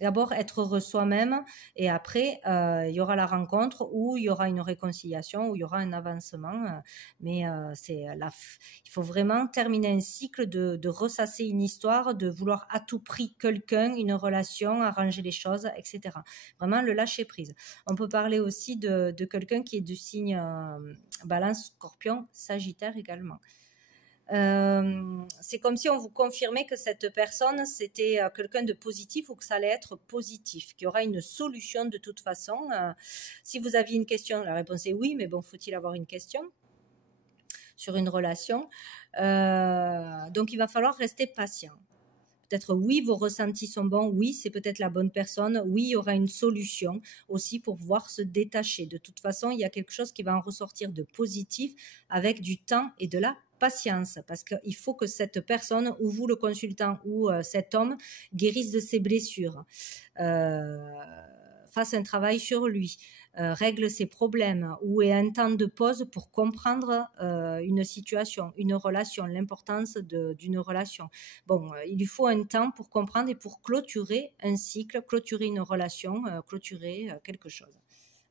D'abord être heureux soi-même et après il y aura la rencontre où il y aura une réconciliation, où il y aura un avancement, mais il faut vraiment terminer un cycle de ressasser une histoire, de vouloir à tout prix quelqu'un, une relation, arranger les choses, etc. Vraiment le lâcher prise. On peut parler aussi de quelqu'un qui est du signe Balance, Scorpion, Sagittaire également. C'est comme si on vous confirmait que cette personne c'était quelqu'un de positif ou que ça allait être positif, qu'il y aura une solution de toute façon. Si vous aviez une question, la réponse est oui, mais bon, faut-il avoir une question sur une relation? Donc il va falloir rester patient. Peut-être oui, vos ressentis sont bons, oui, c'est peut-être la bonne personne, oui, il y aura une solution aussi pour pouvoir se détacher. De toute façon, il y a quelque chose qui va en ressortir de positif avec du temps et de la patience, parce qu'il faut que cette personne, ou vous le consultant, ou cet homme, guérisse de ses blessures, fasse un travail sur lui, règle ses problèmes, ou ait un temps de pause pour comprendre une situation, une relation, l'importance d'une relation. Bon, il lui faut un temps pour comprendre et pour clôturer un cycle, clôturer une relation, clôturer quelque chose.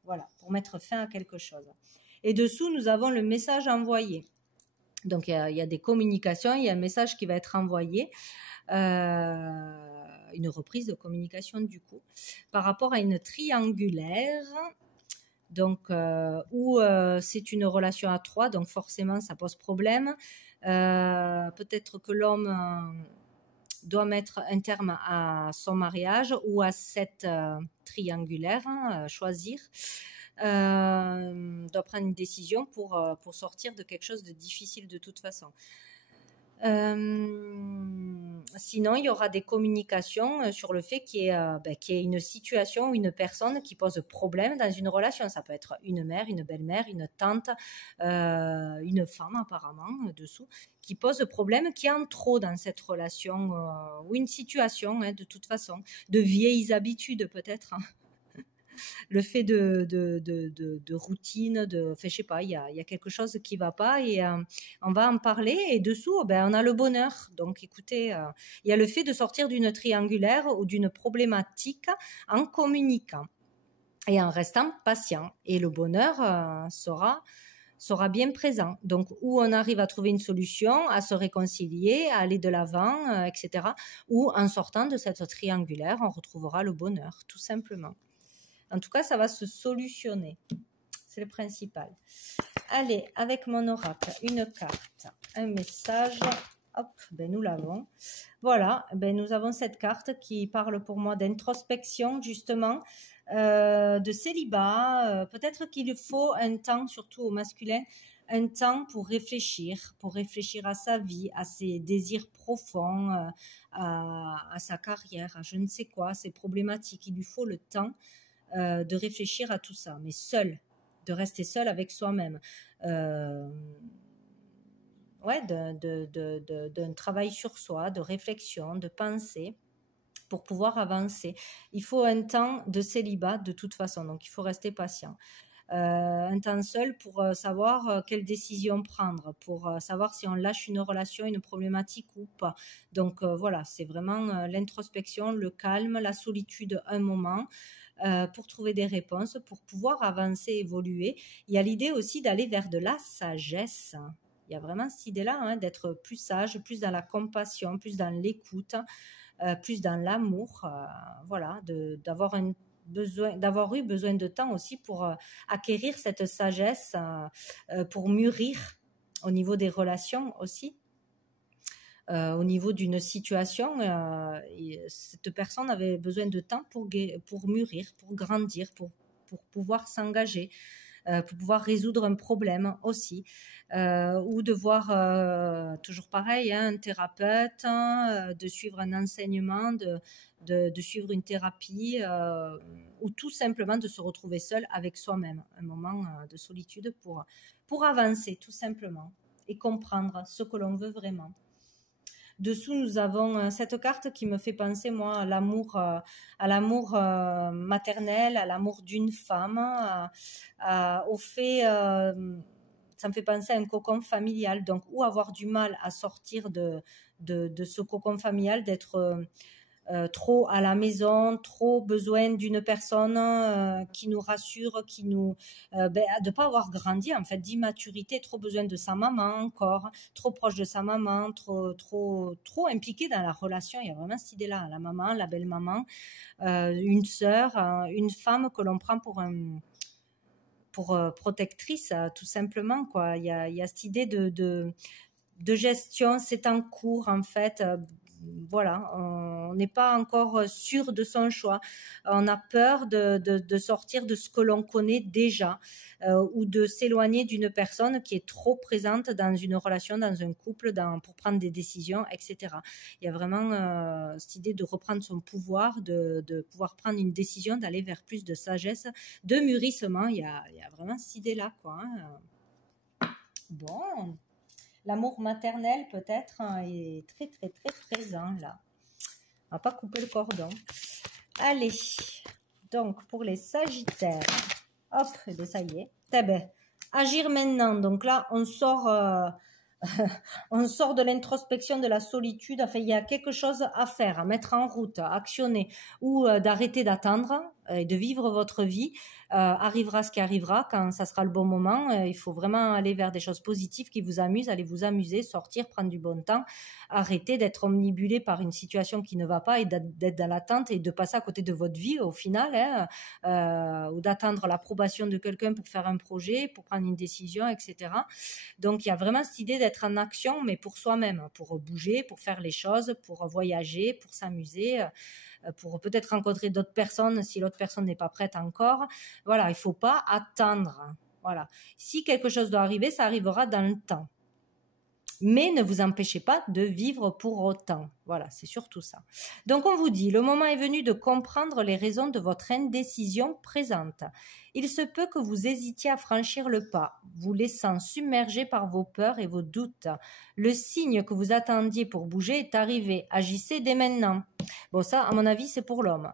Voilà, pour mettre fin à quelque chose. Et dessous, nous avons le message envoyé. Donc, il y a des communications, il y a un message qui va être envoyé, une reprise de communication du coup, par rapport à une triangulaire, donc où c'est une relation à 3, donc forcément ça pose problème. Peut-être que l'homme doit mettre un terme à son mariage ou à cette triangulaire, choisir. Doit prendre une décision pour sortir de quelque chose de difficile de toute façon. Sinon, il y aura des communications sur le fait qu'il y ait une situation ou une personne qui pose problème dans une relation. Ça peut être une mère, une belle-mère, une tante, une femme apparemment dessous, qui pose problème, qui est en trop dans cette relation ou une situation de toute façon, de vieilles habitudes peut-être. Le fait de routine, enfin, je sais pas, il y a quelque chose qui va pas et on va en parler. Et dessous, on a le bonheur. Donc, écoutez, il y a le fait de sortir d'une triangulaire ou d'une problématique en communiquant et en restant patient. Et le bonheur sera bien présent. Donc, où on arrive à trouver une solution, à se réconcilier, à aller de l'avant, etc. Ou en sortant de cette triangulaire, on retrouvera le bonheur, tout simplement. En tout cas, ça va se solutionner. C'est le principal. Allez, avec mon oracle, une carte, un message. Hop, nous l'avons. Voilà, nous avons cette carte qui parle pour moi d'introspection, justement, de célibat. Peut-être qu'il faut un temps, surtout au masculin, un temps pour réfléchir à sa vie, à ses désirs profonds, à sa carrière, à je ne sais quoi, ses problématiques. Il lui faut le temps de réfléchir à tout ça, mais seul, de rester seul avec soi-même. D'un travail sur soi, de réflexion, de pensée, pour pouvoir avancer. Il faut un temps de célibat de toute façon, donc il faut rester patient. Un temps seul pour savoir quelle décision prendre, pour savoir si on lâche une relation, une problématique ou pas. Donc voilà, c'est vraiment l'introspection, le calme, la solitude un moment, pour trouver des réponses, pour pouvoir avancer, évoluer. Il y a l'idée aussi d'aller vers de la sagesse. Il y a vraiment cette idée-là, d'être plus sage, plus dans la compassion, plus dans l'écoute, plus dans l'amour, voilà, d'avoir eu besoin de temps aussi pour acquérir cette sagesse, pour mûrir au niveau des relations aussi. au niveau d'une situation. Et cette personne avait besoin de temps pour mûrir, pour grandir, pour pouvoir s'engager, pour pouvoir résoudre un problème aussi, ou de voir, toujours pareil, hein, un thérapeute, de suivre un enseignement, de suivre une thérapie, ou tout simplement de se retrouver seul avec soi-même, un moment de solitude pour avancer tout simplement et comprendre ce que l'on veut vraiment. Dessous, nous avons cette carte qui me fait penser, moi, à l'amour maternel, à l'amour d'une femme, au fait, ça me fait penser à un cocon familial. Donc, ou avoir du mal à sortir de ce cocon familial, d'être trop à la maison, trop besoin d'une personne qui nous rassure, de pas avoir grandi en fait, d'immaturité, trop besoin de sa maman encore, trop proche de sa maman, trop impliqué dans la relation. Il y a vraiment cette idée-là, la maman, la belle-maman, une sœur, une femme que l'on prend pour protectrice, tout simplement, quoi. Il y a cette idée de gestion, c'est en cours en fait. Voilà, on n'est pas encore sûr de son choix. On a peur de sortir de ce que l'on connaît déjà, ou de s'éloigner d'une personne qui est trop présente dans une relation, dans un couple, pour prendre des décisions, etc. Il y a vraiment cette idée de reprendre son pouvoir, de pouvoir prendre une décision, d'aller vers plus de sagesse, de mûrissement. Il y a vraiment cette idée-là, quoi, hein. Bon. L'amour maternel, peut-être, est très, très, très présent, là. On va pas couper le cordon. Allez. Donc, pour les Sagittaires. Hop, et bien, ça y est. Eh ben, agir maintenant. Donc là, on sort de l'introspection, de la solitude. Enfin, il y a quelque chose à faire, à mettre en route, à actionner, ou d'arrêter d'attendre et de vivre votre vie. Arrivera ce qui arrivera quand ça sera le bon moment. Il faut vraiment aller vers des choses positives qui vous amusent, aller vous amuser, sortir, prendre du bon temps, arrêter d'être omnibulé par une situation qui ne va pas et d'être dans l'attente et de passer à côté de votre vie au final, hein, ou d'attendre l'approbation de quelqu'un pour faire un projet, pour prendre une décision, etc. Donc il y a vraiment cette idée d'être en action, mais pour soi-même, pour bouger, pour faire les choses, pour voyager, pour s'amuser, pour peut-être rencontrer d'autres personnes si l'autre personne n'est pas prête encore. Voilà, il ne faut pas attendre. Voilà. Si quelque chose doit arriver, ça arrivera dans le temps. Mais ne vous empêchez pas de vivre pour autant. Voilà, c'est surtout ça. Donc on vous dit, le moment est venu de comprendre les raisons de votre indécision présente. Il se peut que vous hésitiez à franchir le pas, vous laissant submerger par vos peurs et vos doutes. Le signe que vous attendiez pour bouger est arrivé. Agissez dès maintenant. Bon, ça, à mon avis, c'est pour l'homme.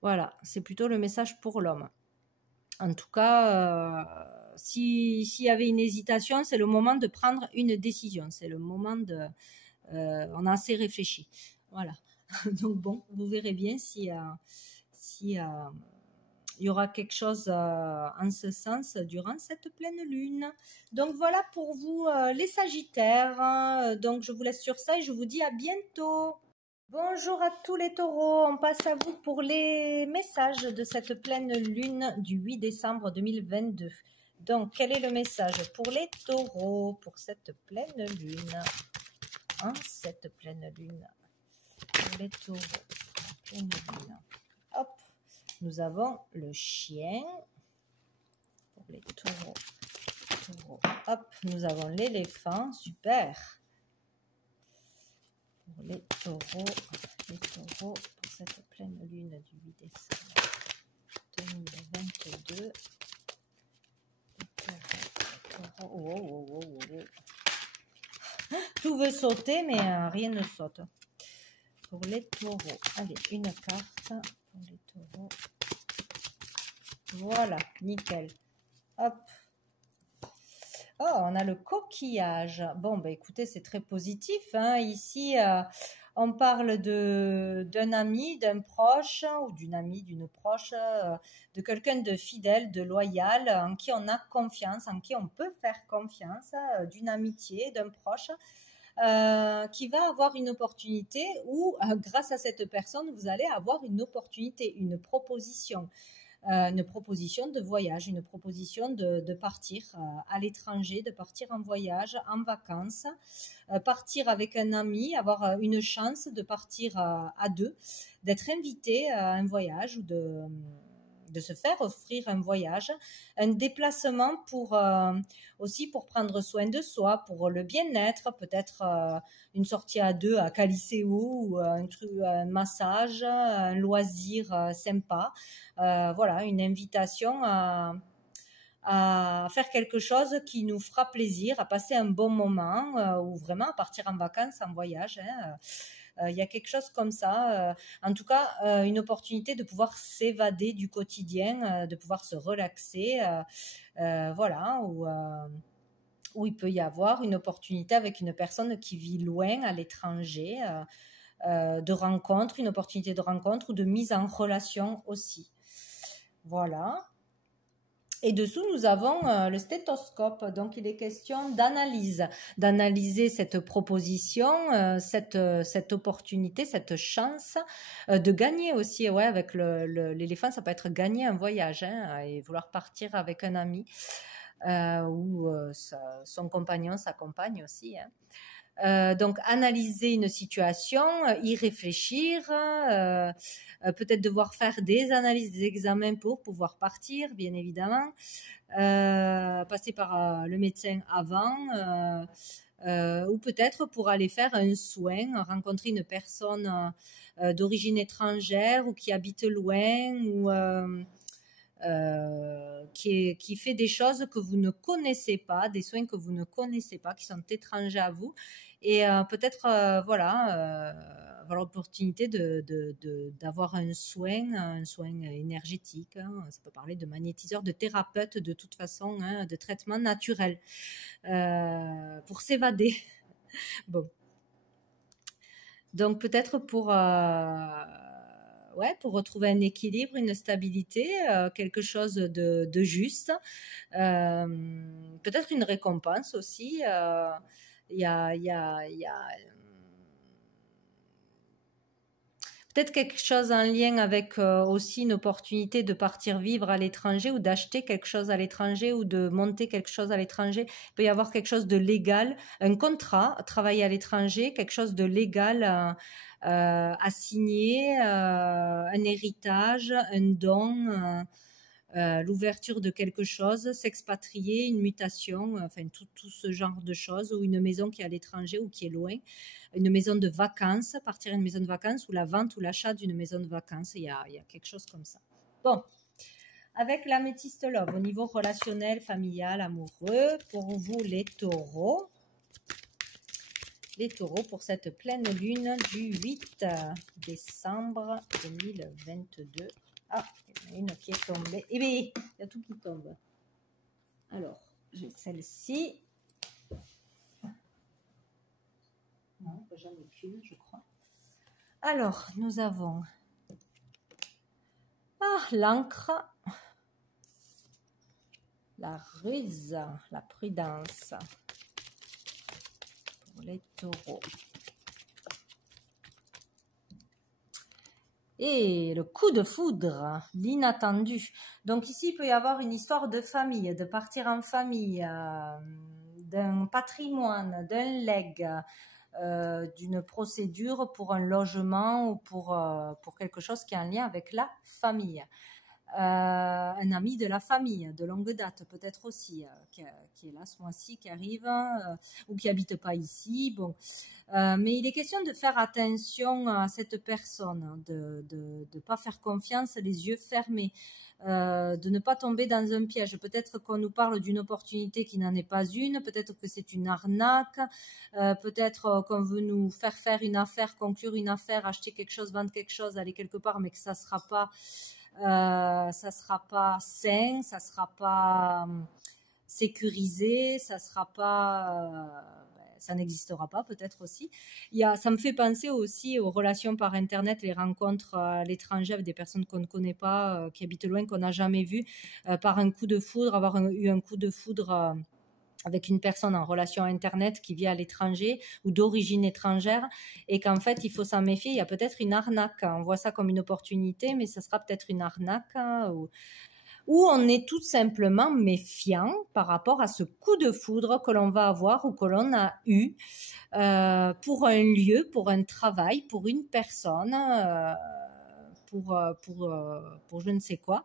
Voilà, c'est plutôt le message pour l'homme. En tout cas, s'il y avait une hésitation, c'est le moment de prendre une décision. C'est le moment on a assez réfléchi. Voilà. Donc bon, vous verrez bien si il y aura quelque chose en ce sens durant cette pleine lune. Donc voilà pour vous les Sagittaires. Donc je vous laisse sur ça et je vous dis à bientôt. Bonjour à tous les taureaux, on passe à vous pour les messages de cette pleine lune du 8 décembre 2022. Donc, quel est le message pour les taureaux pour cette pleine lune, hein, cette pleine lune, pour les taureaux, pleine lune. Hop, nous avons le chien, pour les taureaux. Hop, nous avons l'éléphant, super. Pour les taureaux pour cette pleine lune du 8 décembre 2022. Oh. Tout veut sauter, mais rien ne saute. Pour les taureaux, allez, une carte pour les taureaux. Voilà, nickel. Hop. Oh, on a le coquillage. Bon, ben écoutez, c'est très positif, hein. Ici, on parle d'un ami, d'un proche, ou d'une amie, d'une proche, de quelqu'un de fidèle, de loyal, en qui on a confiance, en qui on peut faire confiance, d'une amitié, d'un proche, qui va avoir une opportunité ou grâce à cette personne, vous allez avoir une opportunité, une proposition. une proposition de voyage, une proposition de partir à l'étranger, de partir en voyage, en vacances, partir avec un ami, avoir une chance de partir à deux, d'être invité à un voyage ou de se faire offrir un voyage, un déplacement pour aussi pour prendre soin de soi, pour le bien-être, peut-être une sortie à deux à Caliceo ou un massage, un loisir sympa. Voilà, une invitation à faire quelque chose qui nous fera plaisir, à passer un bon moment ou vraiment à partir en vacances, en voyage. Hein. Il y a quelque chose comme ça. En tout cas, une opportunité de pouvoir s'évader du quotidien, de pouvoir se relaxer. Voilà, où il peut y avoir une opportunité avec une personne qui vit loin à l'étranger, de rencontre, une opportunité de rencontre ou de mise en relation aussi. Voilà. Et dessous, nous avons le stéthoscope. Donc, il est question d'analyser cette proposition, cette opportunité, cette chance de gagner aussi. Ouais, avec l'éléphant, ça peut être gagner un voyage hein, et vouloir partir avec un ami ou son compagnon, sa compagne aussi. Hein. Donc analyser une situation, y réfléchir, peut-être devoir faire des analyses, des examens pour pouvoir partir, bien évidemment, passer par le médecin avant, ou peut-être pour aller faire un soin, rencontrer une personne d'origine étrangère ou qui habite loin ou qui fait des choses que vous ne connaissez pas, des soins que vous ne connaissez pas, qui sont étrangers à vous. Et peut-être, avoir l'opportunité d'avoir un soin énergétique. Hein. Ça peut parler de magnétiseur, de thérapeute, de toute façon, hein, de traitement naturel pour s'évader. Bon. Donc peut-être pour retrouver un équilibre, une stabilité, quelque chose de juste, peut-être une récompense aussi. Il y a peut-être quelque chose en lien avec aussi une opportunité de partir vivre à l'étranger ou d'acheter quelque chose à l'étranger ou de monter quelque chose à l'étranger. Il peut y avoir quelque chose de légal, un contrat, travailler à l'étranger, quelque chose de légal à signer, un héritage, un don, l'ouverture de quelque chose, s'expatrier, une mutation, enfin tout ce genre de choses, ou une maison qui est à l'étranger ou qui est loin, une maison de vacances, partir à une maison de vacances, ou la vente ou l'achat d'une maison de vacances, il y a quelque chose comme ça. Bon, avec l'améthyste love, au niveau relationnel, familial, amoureux, pour vous les taureaux, pour cette pleine lune du 8 décembre 2022. Ah, il y en a une qui est tombée. Eh bien, il y a tout qui tombe. Alors, j'ai celle-ci. Non, j'en ai qu'une, je crois. Alors, nous avons l'encre, la ruse, la prudence pour les taureaux. Et le coup de foudre, l'inattendu. Donc ici, il peut y avoir une histoire de famille, de partir en famille, d'un patrimoine, d'un legs, d'une procédure pour un logement ou pour quelque chose qui est en lien avec la famille. Un ami de la famille, de longue date peut-être aussi, qui est là ce mois-ci, qui arrive, ou qui habite pas ici. Bon, mais il est question de faire attention à cette personne, de pas faire confiance les yeux fermés, de ne pas tomber dans un piège. Peut-être qu'on nous parle d'une opportunité qui n'en est pas une, peut-être que c'est une arnaque, peut-être qu'on veut nous faire une affaire, conclure une affaire, acheter quelque chose, vendre quelque chose, aller quelque part, mais que ça sera pas sain, ça sera pas sécurisé, ça sera pas ça n'existera pas peut-être aussi. Ça me fait penser aussi aux relations par internet, les rencontres à l'étranger avec des personnes qu'on ne connaît pas, qui habitent loin, qu'on n'a jamais vues, par un coup de foudre, avoir eu un coup de foudre avec une personne en relation Internet qui vit à l'étranger ou d'origine étrangère et qu'en fait, il faut s'en méfier. Il y a peut-être une arnaque. On voit ça comme une opportunité, mais ça sera peut-être une arnaque ou on est tout simplement méfiant par rapport à ce coup de foudre que l'on va avoir ou que l'on a eu pour un lieu, pour un travail, pour une personne, pour je ne sais quoi.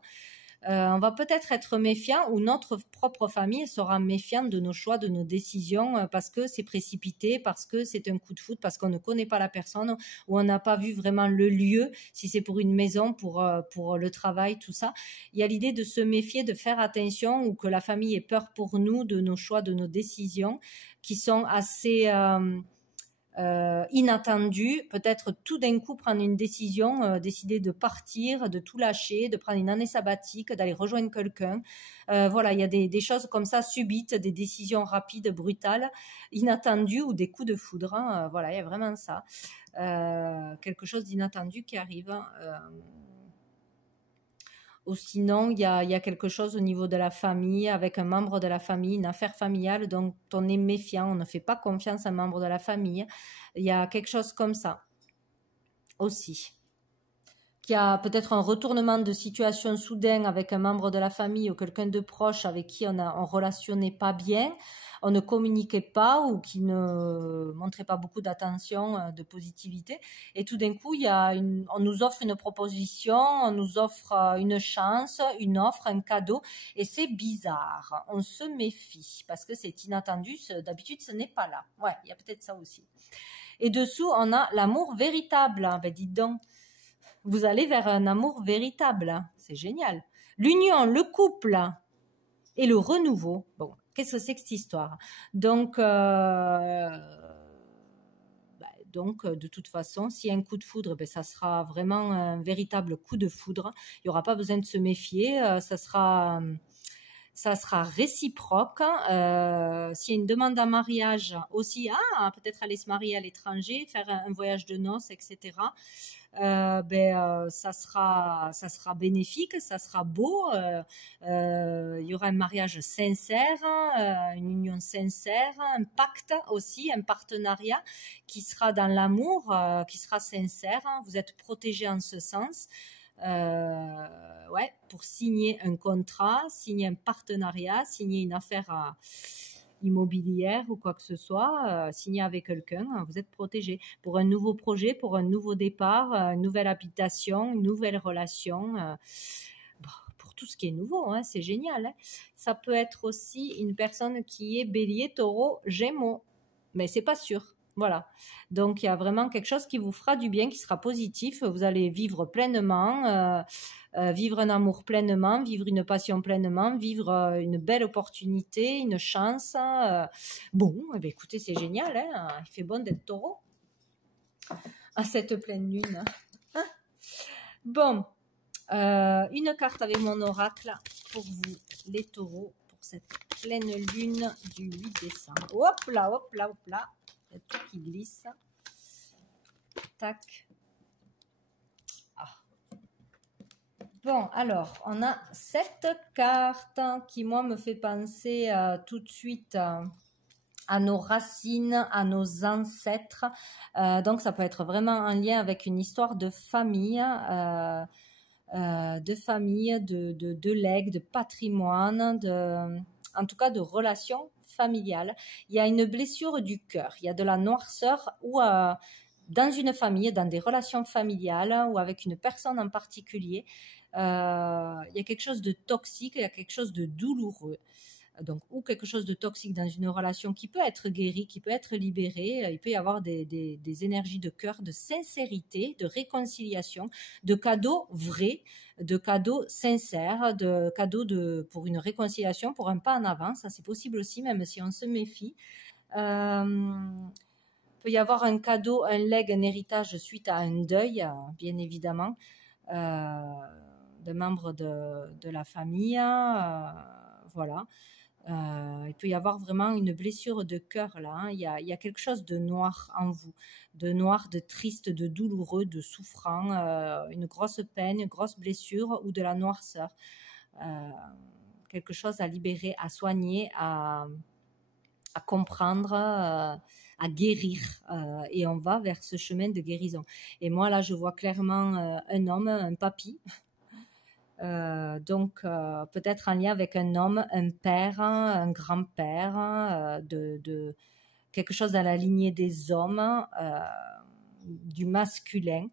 On va peut-être être méfiant ou notre propre famille sera méfiante de nos choix, de nos décisions parce que c'est précipité, parce que c'est un coup de foudre, parce qu'on ne connaît pas la personne ou on n'a pas vu vraiment le lieu, si c'est pour une maison, pour le travail, tout ça. Il y a l'idée de se méfier, de faire attention ou que la famille ait peur pour nous de nos choix, de nos décisions qui sont assez inattendu, peut-être tout d'un coup prendre une décision, décider de partir, de tout lâcher, de prendre une année sabbatique, d'aller rejoindre quelqu'un. Voilà, il y a des choses comme ça subites, des décisions rapides, brutales, inattendues ou des coups de foudre. Hein. Voilà, il y a vraiment ça. Quelque chose d'inattendu qui arrive. Ou sinon, il y a quelque chose au niveau de la famille, avec un membre de la famille, une affaire familiale dont on est méfiant, on ne fait pas confiance à un membre de la famille. Il y a quelque chose comme ça aussi. Qu'il y a peut-être un retournement de situation soudain avec un membre de la famille ou quelqu'un de proche avec qui on relationnait pas bien, on ne communiquait pas ou qui ne montrait pas beaucoup d'attention, de positivité. Et tout d'un coup, on nous offre une proposition, on nous offre une chance, une offre, un cadeau. Et c'est bizarre. On se méfie parce que c'est inattendu. D'habitude, ce n'est pas là. Ouais, il y a peut-être ça aussi. Et dessous, on a l'amour véritable. Ben, dites donc. Vous allez vers un amour véritable. C'est génial. L'union, le couple et le renouveau. Bon, qu'est-ce que c'est que cette histoire? Donc, de toute façon, s'il y a un coup de foudre, ben, ça sera vraiment un véritable coup de foudre. Il n'y aura pas besoin de se méfier. Ça sera réciproque. S'il y a une demande en mariage aussi, peut-être aller se marier à l'étranger, faire un voyage de noces, etc. Ça sera bénéfique, ça sera beau. Il y aura un mariage sincère, une union sincère, un pacte aussi, un partenariat qui sera dans l'amour, qui sera sincère. Vous êtes protégés en ce sens. Pour signer un contrat, signer un partenariat, signer une affaire immobilière ou quoi que ce soit, signer avec quelqu'un, vous êtes protégé pour un nouveau projet, pour un nouveau départ, une nouvelle habitation, une nouvelle relation. Pour tout ce qui est nouveau, hein, c'est génial. Hein. Ça peut être aussi une personne qui est bélier, taureau, gémeaux, mais c'est pas sûr. Voilà. Donc, il y a vraiment quelque chose qui vous fera du bien, qui sera positif. Vous allez vivre pleinement, vivre un amour pleinement, vivre une passion pleinement, vivre une belle opportunité, une chance. Écoutez, c'est génial. Hein, il fait bon d'être taureau à cette pleine lune. Hein. Bon, une carte avec mon oracle pour vous, les taureaux, pour cette pleine lune du 8 décembre. Hop là, hop là, hop là. Il y a tout qui glisse. Tac. Bon, alors, on a cette carte qui, moi, me fait penser tout de suite à nos racines, à nos ancêtres. Donc, ça peut être vraiment en lien avec une histoire de famille, de legs, de patrimoine, en tout cas de relations familiales. Il y a une blessure du cœur, il y a de la noirceur ou dans une famille, dans des relations familiales ou avec une personne en particulier, il y a quelque chose de toxique, il y a quelque chose de douloureux. Donc, ou quelque chose de toxique dans une relation qui peut être guérie, qui peut être libérée. Il peut y avoir des énergies de cœur, de sincérité, de réconciliation, de cadeaux vrais, de cadeaux sincères, de cadeaux pour une réconciliation, pour un pas en avant. Ça, c'est possible aussi, même si on se méfie. Il peut y avoir un cadeau, un legs, un héritage suite à un deuil, bien évidemment, de membres de la famille. Voilà. Il peut y avoir vraiment une blessure de cœur là. Hein. Il y a quelque chose de noir en vous, de noir, de triste, de douloureux, de souffrant, une grosse peine, une grosse blessure ou de la noirceur. Quelque chose à libérer, à soigner, à à comprendre, à guérir, et on va vers ce chemin de guérison. Et moi là, je vois clairement un homme, un papy, donc peut-être en lien avec un homme, un père, un grand-père, de quelque chose dans la lignée des hommes, du masculin.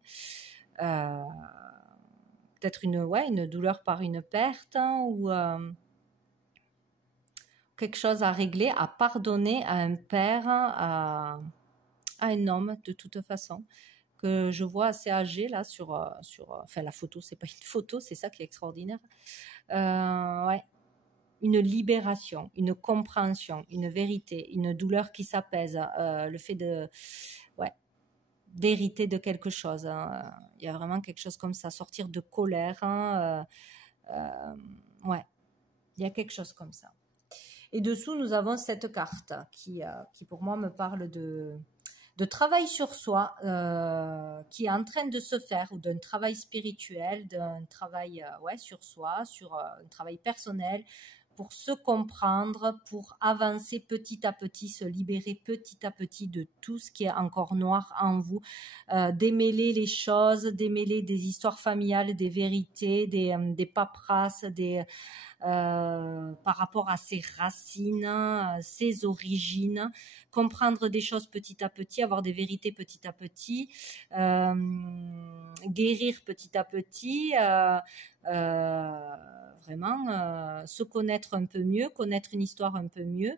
Peut-être une douleur par une perte, ou quelque chose à régler, à pardonner à un père, à un homme de toute façon, que je vois assez âgé là enfin la photo, c'est pas une photo, c'est ça qui est extraordinaire. Ouais. Une libération, une compréhension, une vérité, une douleur qui s'apaise, le fait d'hériter de quelque chose. Il y a vraiment quelque chose comme ça, sortir de colère. Ouais, il y a quelque chose comme ça. Et dessous, nous avons cette carte qui pour moi me parle de travail sur soi, qui est en train de se faire, ou d'un travail spirituel, d'un travail sur soi, sur un travail personnel, pour se comprendre, pour avancer petit à petit, se libérer petit à petit de tout ce qui est encore noir en vous, démêler les choses, démêler des histoires familiales, des vérités, des paperasses, par rapport à ses racines, ses origines, comprendre des choses petit à petit, avoir des vérités petit à petit, guérir petit à petit, vraiment se connaître un peu mieux, connaître une histoire un peu mieux.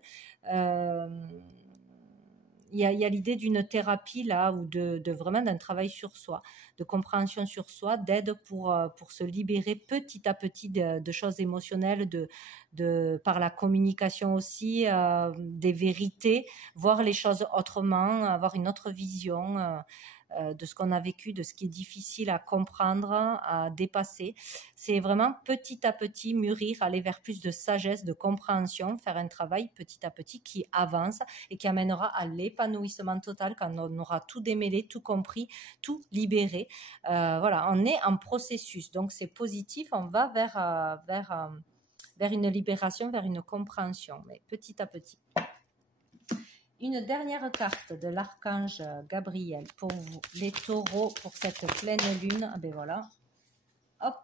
Il y a l'idée d'une thérapie là, ou de vraiment d'un travail sur soi, de compréhension sur soi, d'aide pour se libérer petit à petit de choses émotionnelles, par la communication aussi, des vérités, voir les choses autrement, avoir une autre vision de ce qu'on a vécu, de ce qui est difficile à comprendre, à dépasser. C'est vraiment petit à petit mûrir, aller vers plus de sagesse, de compréhension, faire un travail petit à petit qui avance et qui amènera à l'épanouissement total quand on aura tout démêlé, tout compris, tout libéré. Voilà, on est en processus, donc c'est positif, on va vers une libération, vers une compréhension, mais petit à petit. Une dernière carte de l'archange Gabriel pour vous, les taureaux, pour cette pleine lune. Ah ben voilà. Hop.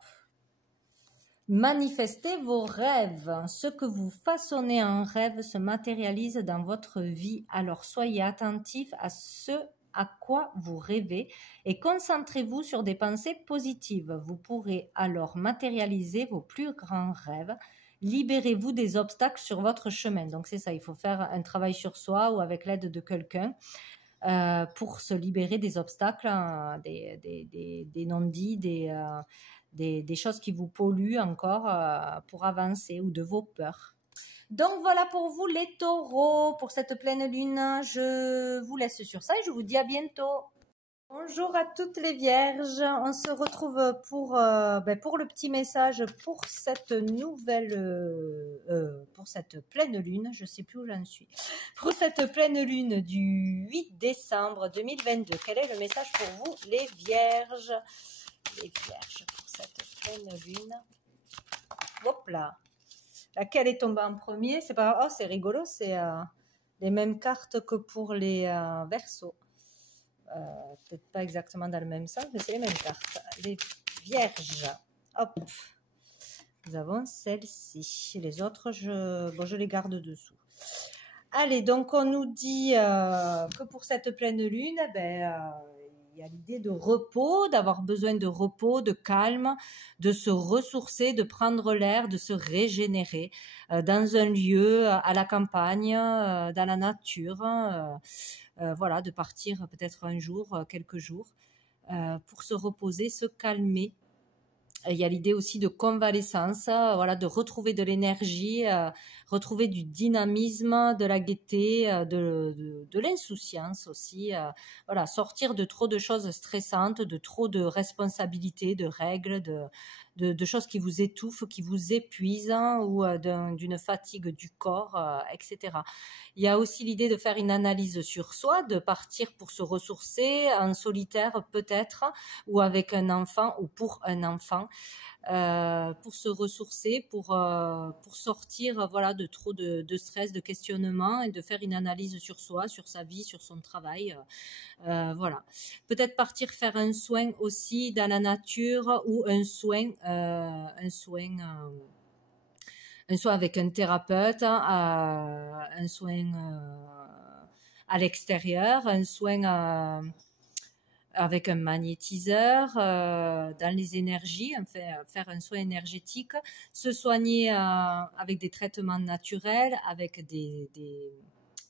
Manifestez vos rêves. Ce que vous façonnez en rêve se matérialise dans votre vie. Alors soyez attentifs à ce à quoi vous rêvez et concentrez-vous sur des pensées positives. Vous pourrez alors matérialiser vos plus grands rêves. Libérez-vous des obstacles sur votre chemin. Donc c'est ça, il faut faire un travail sur soi ou avec l'aide de quelqu'un pour se libérer des obstacles, des non-dits, des choses qui vous polluent encore pour avancer, ou de vos peurs. Donc voilà pour vous les taureaux, pour cette pleine lune. Je vous laisse sur ça et je vous dis à bientôt. Bonjour à toutes les vierges, on se retrouve pour le petit message pour cette pour cette pleine lune, je sais plus où j'en suis, pour cette pleine lune du 8 décembre 2022. Quel est le message pour vous les vierges? Les vierges pour cette pleine lune. Hop là, laquelle est tombée en premier? C'est pas, oh c'est rigolo, c'est les mêmes cartes que pour les Verseaux. Peut-être pas exactement dans le même sens, mais c'est les mêmes cartes. Les vierges. Hop. Nous avons celle-ci. Les autres, je les garde dessous. Allez, donc on nous dit que pour cette pleine lune, il y a l'idée de repos, d'avoir besoin de repos, de calme, de se ressourcer, de prendre l'air, de se régénérer dans un lieu, à la campagne, dans la nature. Voilà, de partir peut-être un jour, quelques jours, pour se reposer, se calmer. Il y a l'idée aussi de convalescence, voilà, de retrouver de l'énergie, retrouver du dynamisme, de la gaieté, de l'insouciance aussi. Voilà, sortir de trop de choses stressantes, de trop de responsabilités, de règles, de choses qui vous étouffent, qui vous épuisent, ou d'une fatigue du corps, etc. Il y a aussi l'idée de faire une analyse sur soi, de partir pour se ressourcer en solitaire peut-être, ou avec un enfant, ou pour un enfant. pour se ressourcer, pour sortir voilà, de trop de stress, de questionnement et de faire une analyse sur soi, sur sa vie, sur son travail. Voilà. Peut-être partir faire un soin aussi dans la nature ou un soin avec un thérapeute, un soin à l'extérieur, un soin avec un magnétiseur dans les énergies, enfin, faire un soin énergétique, se soigner avec des traitements naturels, avec des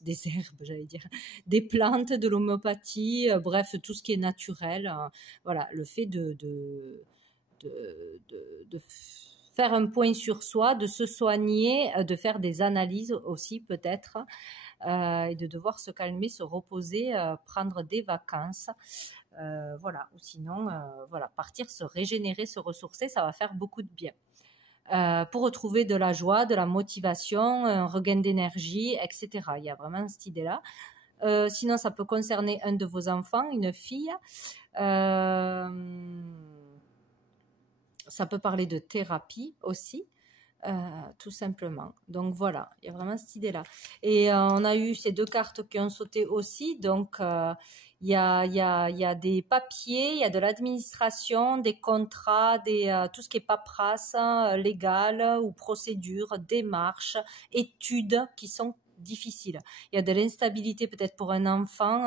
herbes, j'allais dire, des plantes, de l'homéopathie, bref, tout ce qui est naturel. Voilà, le fait de faire un point sur soi, de se soigner, de faire des analyses aussi peut-être, et de devoir se calmer, se reposer, prendre des vacances. Voilà, ou sinon, voilà, partir se régénérer, se ressourcer, ça va faire beaucoup de bien. Pour retrouver de la joie, de la motivation, un regain d'énergie, etc. Il y a vraiment cette idée-là. Sinon, ça peut concerner un de vos enfants, une fille. Ça peut parler de thérapie aussi. Tout simplement. Donc voilà, il y a vraiment cette idée-là. Et on a eu ces deux cartes qui ont sauté aussi. Donc il y a des papiers, il y a de l'administration, des contrats, tout ce qui est paperasse légale ou procédure, démarches, études qui sont difficiles. Il y a de l'instabilité peut-être pour un enfant,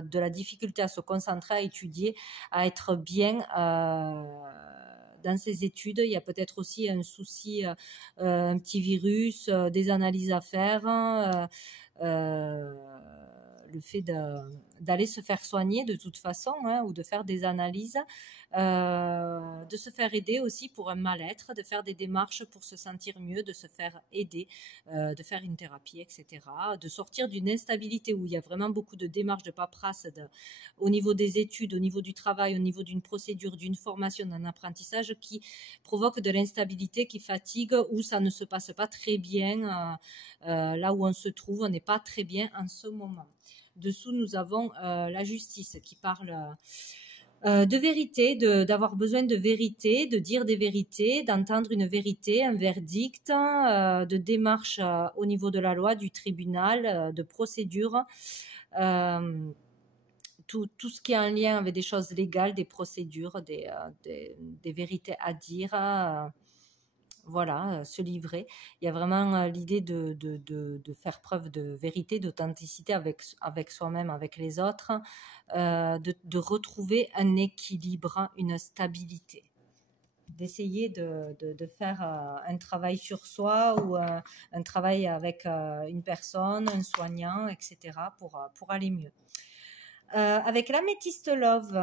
de la difficulté à se concentrer, à étudier, à être bien dans ses études. Il y a peut-être aussi un souci, un petit virus, des analyses à faire, le fait d'aller se faire soigner de toute façon, hein, ou de faire des analyses, de se faire aider aussi pour un mal-être, de faire des démarches pour se sentir mieux, de se faire aider, de faire une thérapie, etc. De sortir d'une instabilité où il y a vraiment beaucoup de démarches de paperasse au niveau des études, au niveau du travail, au niveau d'une procédure, d'une formation, d'un apprentissage qui provoque de l'instabilité, qui fatigue, où ça ne se passe pas très bien, là où on se trouve, on n'est pas très bien en ce moment. Dessous, nous avons la justice qui parle de vérité, d'avoir besoin de vérité, de dire des vérités, d'entendre une vérité, un verdict, de démarche au niveau de la loi, du tribunal, de procédure, tout ce qui est en lien avec des choses légales, des procédures, des vérités à dire. Voilà, se livrer. Il y a vraiment l'idée de faire preuve de vérité, d'authenticité avec soi-même, avec les autres, de retrouver un équilibre, une stabilité, d'essayer de faire un travail sur soi ou un travail avec une personne, un soignant, etc. pour aller mieux. Avec l'améthyste love,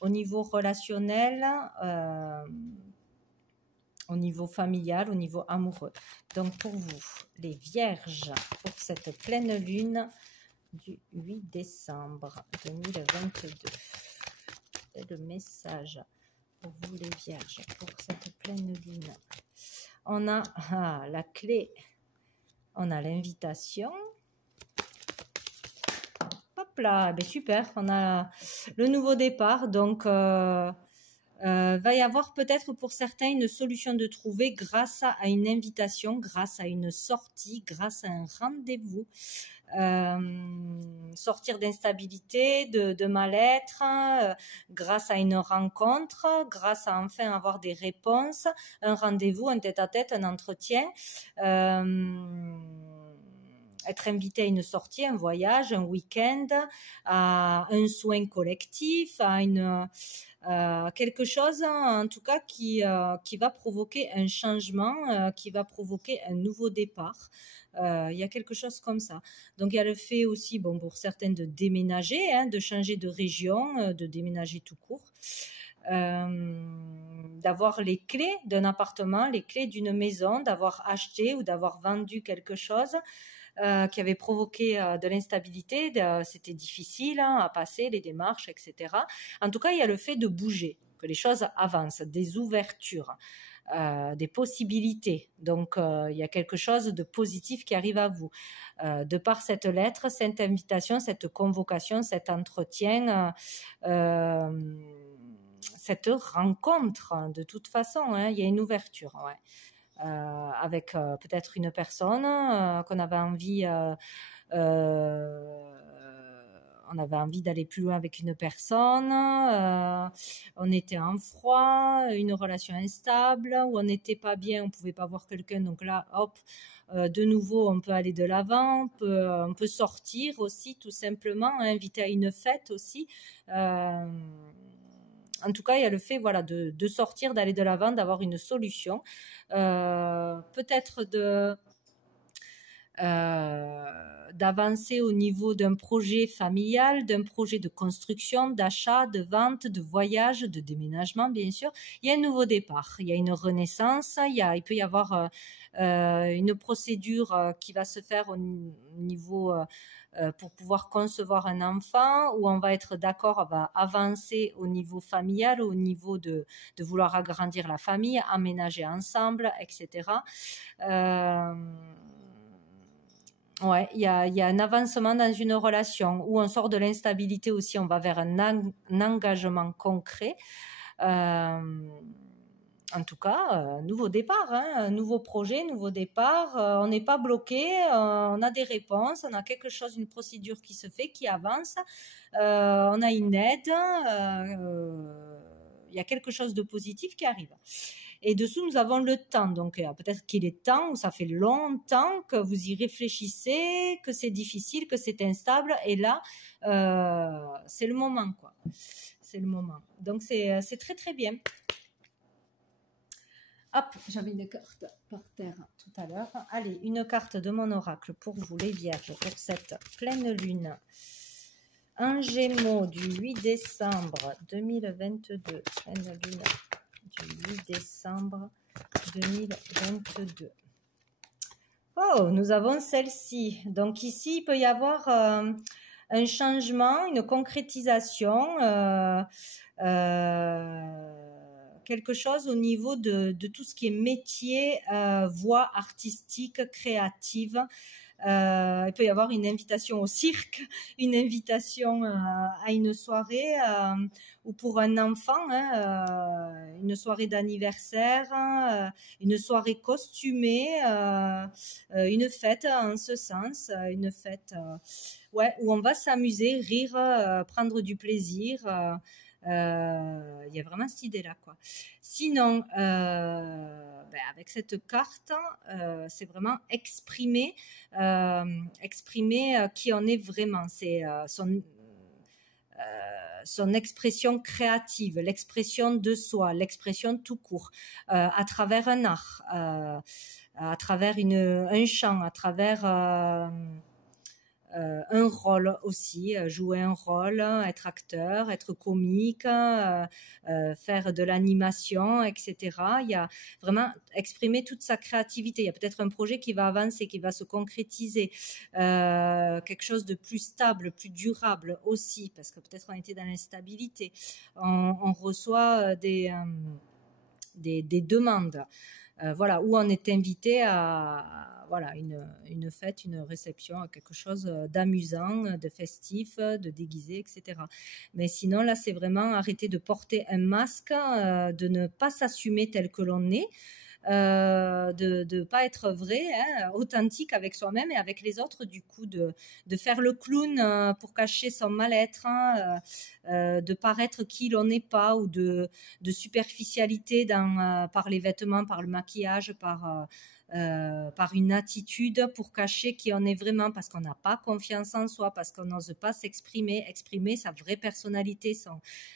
au niveau relationnel, au niveau familial, au niveau amoureux. Donc pour vous, les vierges, pour cette pleine lune du 8 décembre 2022. C'est le message pour vous les vierges, pour cette pleine lune. On a la clé, on a l'invitation. Hop là, ben super, on a le nouveau départ, donc va y avoir peut-être pour certains une solution de trouver grâce à une invitation, grâce à une sortie, grâce à un rendez-vous. Sortir d'instabilité, de mal-être, grâce à une rencontre, grâce à enfin avoir des réponses, un rendez-vous, un tête-à-tête, un entretien. Être invité à une sortie, un voyage, un week-end, à un soin collectif, à quelque chose en tout cas qui va provoquer un changement, qui va provoquer un nouveau départ. Il y a quelque chose comme ça. Donc il y a le fait aussi, bon, pour certains de déménager, hein, de changer de région, de déménager tout court. D'avoir les clés d'un appartement, les clés d'une maison, d'avoir acheté ou d'avoir vendu quelque chose qui avait provoqué de l'instabilité, c'était difficile à passer, les démarches, etc. En tout cas, il y a le fait de bouger, que les choses avancent, des ouvertures, des possibilités. Donc, il y a quelque chose de positif qui arrive à vous. De par cette lettre, cette invitation, cette convocation, cet entretien, cette rencontre, hein, de toute façon, hein, il y a une ouverture, ouais. Avec peut-être une personne qu'on avait envie, on avait envie d'aller plus loin avec une personne, on était en froid, une relation instable, où on n'était pas bien, on pouvait pas voir quelqu'un, donc là, hop, de nouveau, on peut aller de l'avant, on peut sortir aussi, tout simplement, inviter à une fête aussi. En tout cas, il y a le fait, voilà, de sortir, d'aller de l'avant, d'avoir une solution, peut-être d'avancer au niveau d'un projet familial, d'un projet de construction, d'achat, de vente, de voyage, de déménagement, bien sûr. Il y a un nouveau départ, il y a une renaissance, il peut y avoir une procédure qui va se faire au niveau pour pouvoir concevoir un enfant, où on va être d'accord, on va avancer au niveau familial, au niveau de vouloir agrandir la famille, aménager ensemble, etc. Ouais, il y a un avancement dans une relation où on sort de l'instabilité aussi, on va vers un engagement concret. En tout cas, nouveau départ, hein, un nouveau projet, nouveau départ. On n'est pas bloqué, on a des réponses, on a quelque chose, une procédure qui se fait, qui avance. On a une aide. Il y a quelque chose de positif qui arrive. Et dessous, nous avons le temps. Donc, peut-être qu'il est temps, ou ça fait longtemps que vous y réfléchissez, que c'est difficile, que c'est instable. Et là, c'est le moment, quoi. C'est le moment. Donc, c'est très, très bien. Hop, j'avais une carte par terre tout à l'heure. Allez, une carte de mon oracle pour vous, les vierges, pour cette pleine lune. Un Gémeaux du 8 décembre 2022. Pleine lune du 8 décembre 2022. Oh, nous avons celle-ci. Donc ici, il peut y avoir un changement, une concrétisation, quelque chose au niveau de tout ce qui est métier, voie artistique, créative. Il peut y avoir une invitation au cirque, une invitation à une soirée, ou pour un enfant, hein, une soirée d'anniversaire, une soirée costumée, une fête en ce sens, une fête ouais, où on va s'amuser, rire, prendre du plaisir. Il y a vraiment cette idée-là, quoi. Sinon, avec cette carte, c'est vraiment exprimer qui on est vraiment. C'est son expression créative, l'expression de soi, l'expression tout court, à travers un art, à travers un chant, à travers un rôle aussi, jouer un rôle, être acteur, être comique, faire de l'animation, etc. Il y a vraiment exprimer toute sa créativité. Il y a peut-être un projet qui va avancer, qui va se concrétiser, quelque chose de plus stable, plus durable aussi, parce que peut-être on était dans l'instabilité. On reçoit des demandes. Voilà, où on est invité à voilà, une fête, une réception, à quelque chose d'amusant, de festif, de déguisé, etc. Mais sinon, là, c'est vraiment arrêter de porter un masque, de ne pas s'assumer tel que l'on est, de ne pas être vrai, hein, authentique avec soi-même et avec les autres, du coup, de faire le clown pour cacher son mal-être, hein, de paraître qui l'on n'est pas, ou de superficialité par les vêtements, par le maquillage, par une attitude pour cacher qui on est vraiment, parce qu'on n'a pas confiance en soi, parce qu'on n'ose pas exprimer sa vraie personnalité,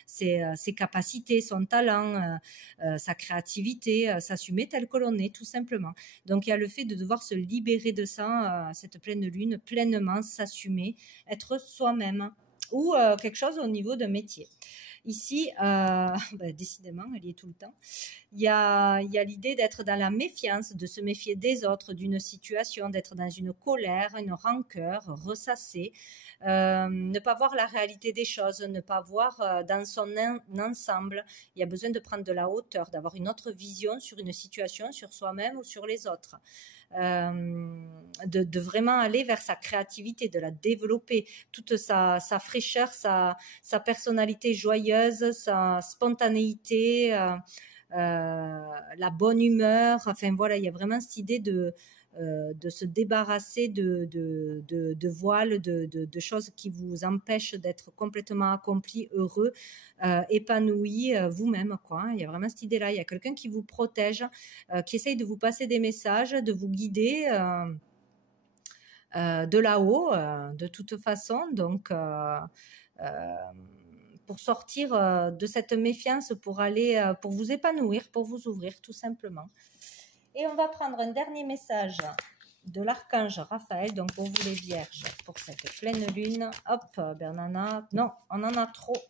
ses capacités, son talent, sa créativité, s'assumer tel que l'on est, tout simplement. Donc il y a le fait de devoir se libérer de ça, cette pleine lune, pleinement s'assumer, être soi-même, ou quelque chose au niveau de métier. Ici, décidément, elle y est tout le temps. Il y a l'idée d'être dans la méfiance, de se méfier des autres, d'une situation, d'être dans une colère, une rancœur, ressassée, ne pas voir la réalité des choses, ne pas voir dans son ensemble. Il y a besoin de prendre de la hauteur, d'avoir une autre vision sur une situation, sur soi-même ou sur les autres. De vraiment aller vers sa créativité, de la développer, toute sa fraîcheur, sa personnalité joyeuse, sa spontanéité, la bonne humeur. Enfin voilà, il y a vraiment cette idée de se débarrasser de voiles, de choses qui vous empêchent d'être complètement accompli, heureux, épanoui vous-même, quoi. Il y a vraiment cette idée-là. Il y a quelqu'un qui vous protège, qui essaye de vous passer des messages, de vous guider de là-haut, de toute façon. Donc, pour sortir de cette méfiance, pour aller, pour vous épanouir, pour vous ouvrir, tout simplement. Et on va prendre un dernier message de l'archange Raphaël, donc pour vous les vierges, pour cette pleine lune. Hop, Bernana, non, on en a trop.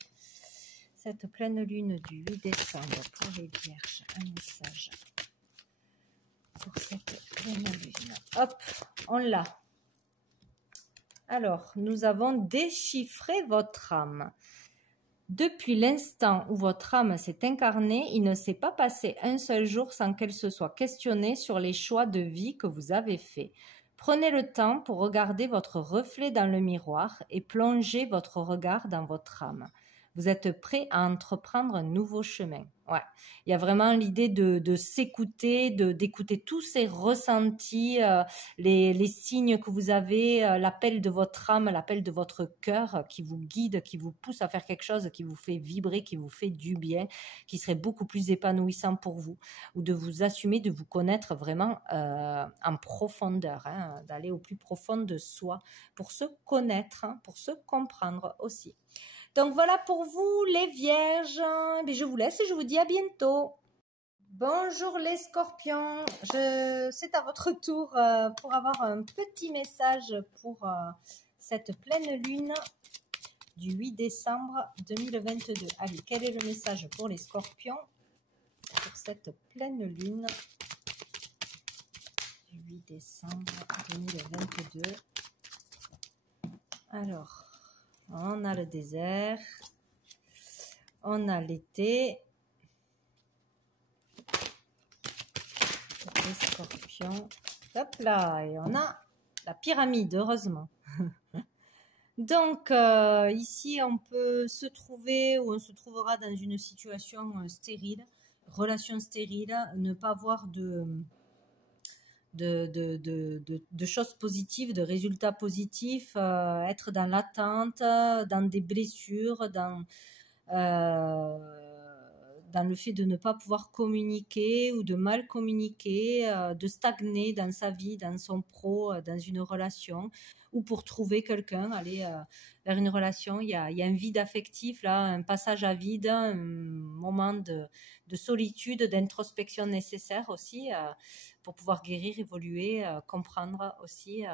Cette pleine lune du 8 décembre pour les vierges, un message pour cette pleine lune. Hop, on l'a. Alors, nous avons déchiffré votre âme. Depuis l'instant où votre âme s'est incarnée, il ne s'est pas passé un seul jour sans qu'elle se soit questionnée sur les choix de vie que vous avez faits. Prenez le temps pour regarder votre reflet dans le miroir et plongez votre regard dans votre âme. Vous êtes prêt à entreprendre un nouveau chemin. Ouais, il y a vraiment l'idée de s'écouter, d'écouter tous ces ressentis, les signes que vous avez, l'appel de votre âme, l'appel de votre cœur qui vous guide, qui vous pousse à faire quelque chose qui vous fait vibrer, qui vous fait du bien, qui serait beaucoup plus épanouissant pour vous, ou de vous assumer, de vous connaître vraiment en profondeur, hein, d'aller au plus profond de soi pour se connaître, hein, pour se comprendre aussi. Donc voilà pour vous les vierges, je vous laisse et je vous dis à bientôt. Bonjour les scorpions, c'est à votre tour pour avoir un petit message pour cette pleine lune du 8 décembre 2022. Allez, quel est le message pour les scorpions pour cette pleine lune du 8 décembre 2022? Alors, on a le désert, on a l'été, les scorpions, hop là, et on a la pyramide, heureusement. Donc, ici, on peut se trouver ou on se trouvera dans une situation stérile, relation stérile, ne pas avoir de choses positives, de résultats positifs, être dans l'attente, dans des blessures, dans le fait de ne pas pouvoir communiquer ou de mal communiquer, de stagner dans sa vie, dans son pro, dans une relation, ou pour trouver quelqu'un, aller vers une relation. Il y a un vide affectif, là, un passage à vide, un moment de solitude, d'introspection nécessaire aussi pour pouvoir guérir, évoluer, comprendre aussi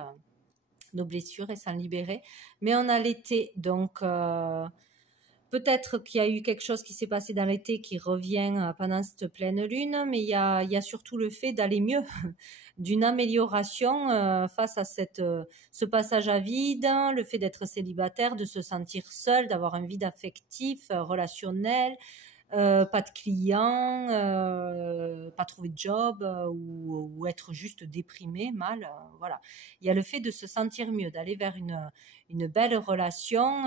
nos blessures et s'en libérer. Mais on a l'été, donc peut-être qu'il y a eu quelque chose qui s'est passé dans l'été qui revient pendant cette pleine lune, mais il y a surtout le fait d'aller mieux, d'une amélioration face à ce passage à vide, le fait d'être célibataire, de se sentir seul, d'avoir un vide affectif, relationnel, pas de clients, pas trouver de job ou être juste déprimé, mal. Voilà. Il y a le fait de se sentir mieux, d'aller vers une belle relation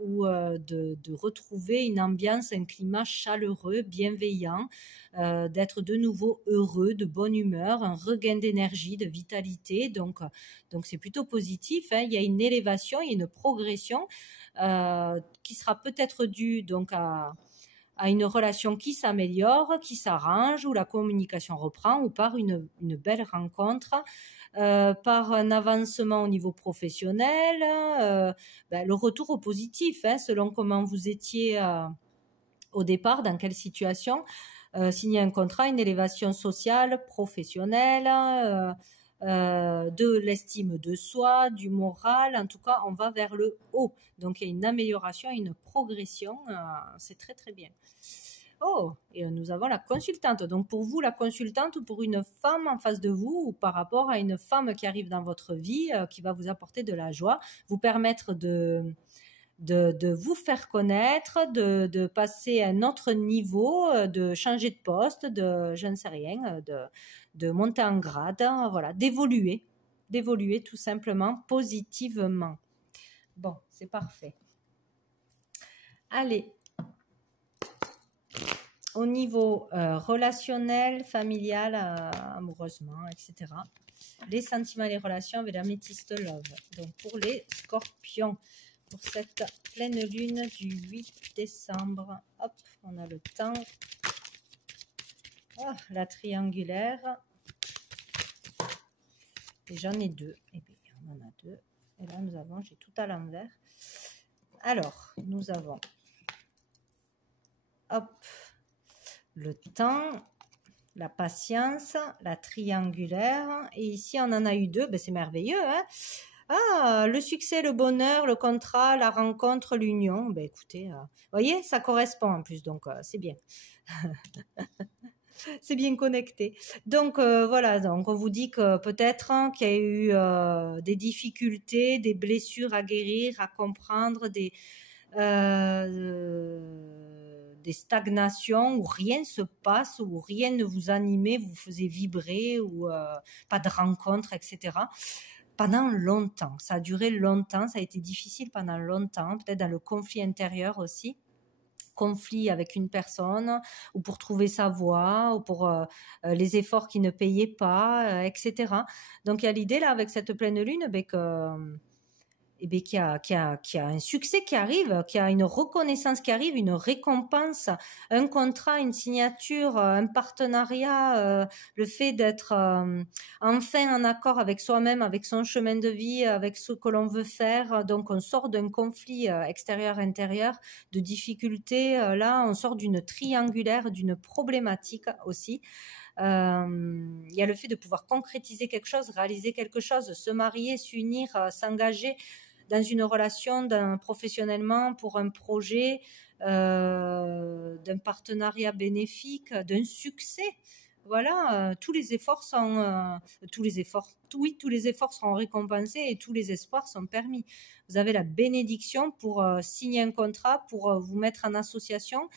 ou de retrouver une ambiance, un climat chaleureux, bienveillant, d'être de nouveau heureux, de bonne humeur, un regain d'énergie, de vitalité. Donc c'est plutôt positif, hein. Il y a une élévation, il y a une progression qui sera peut-être due donc à une relation qui s'améliore, qui s'arrange, où la communication reprend, ou par une belle rencontre, par un avancement au niveau professionnel, le retour au positif, hein, selon comment vous étiez au départ, dans quelle situation, signer un contrat, une élévation sociale, professionnelle, de l'estime de soi, du moral. En tout cas, on va vers le haut. Donc, il y a une amélioration, une progression. C'est très, très bien. Oh, et nous avons la consultante. Donc pour vous, la consultante, ou pour une femme en face de vous, ou par rapport à une femme qui arrive dans votre vie, qui va vous apporter de la joie, vous permettre de vous faire connaître, de passer à un autre niveau, de changer de poste, je ne sais rien, de monter en grade, voilà, d'évoluer tout simplement positivement. Bon, c'est parfait. Allez, au niveau relationnel, familial, amoureusement, etc. Les sentiments et les relations avec l'améthyste love. Donc pour les scorpions, pour cette pleine lune du 8 décembre, hop, on a le temps. Oh, la triangulaire. Et j'en ai deux. Et bien, on en a deux. Et là, nous avons, j'ai tout à l'envers. Alors, nous avons, hop, le temps, la patience, la triangulaire. Et ici, on en a eu deux. Ben, c'est merveilleux, hein? Ah, le succès, le bonheur, le contrat, la rencontre, l'union. Ben, écoutez, vous voyez, ça correspond en plus, donc c'est bien. C'est bien connecté. Donc voilà, donc on vous dit que peut-être qu'il y a eu des difficultés, des blessures à guérir, à comprendre, des stagnations où rien ne se passe, où rien ne vous animait, vous faisait vibrer, ou pas de rencontre, etc. Pendant longtemps, ça a duré longtemps, ça a été difficile pendant longtemps, peut-être dans le conflit intérieur aussi. Conflit avec une personne, ou pour trouver sa voie, ou pour les efforts qui ne payaient pas, etc. Donc il y a l'idée là avec cette pleine lune qu'il y a un succès qui arrive, qu'il y a une reconnaissance qui arrive, une récompense, un contrat, une signature, un partenariat, le fait d'être enfin en accord avec soi-même, avec son chemin de vie, avec ce que l'on veut faire. Donc on sort d'un conflit extérieur-intérieur, de difficultés. Là, on sort d'une triangulaire, d'une problématique aussi. Il y a le fait de pouvoir concrétiser quelque chose, réaliser quelque chose, se marier, s'unir, s'engager dans une relation, professionnellement, pour un projet, d'un partenariat bénéfique, d'un succès. Voilà, tous les efforts seront récompensés et tous les espoirs sont permis. Vous avez la bénédiction pour signer un contrat, pour vous mettre en association,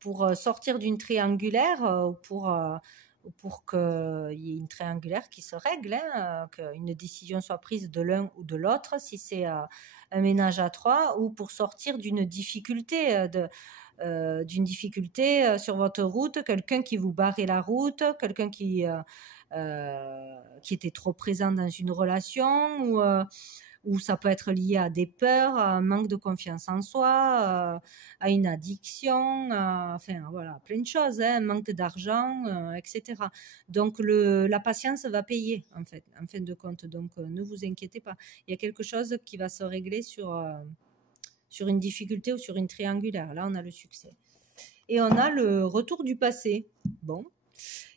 pour sortir d'une triangulaire, pour qu'il y ait une triangulaire qui se règle, hein, qu'une décision soit prise de l'un ou de l'autre, si c'est un ménage à trois, ou pour sortir d'une difficulté, sur votre route, quelqu'un qui vous barrait la route, quelqu'un qui était trop présent dans une relation, ou ça peut être lié à des peurs, à un manque de confiance en soi, à une addiction, enfin voilà, plein de choses, hein, un manque d'argent, etc. Donc la patience va payer en fin de compte. Donc ne vous inquiétez pas. Il y a quelque chose qui va se régler sur une difficulté ou sur une triangulaire. Là, on a le succès. Et on a le retour du passé. Bon.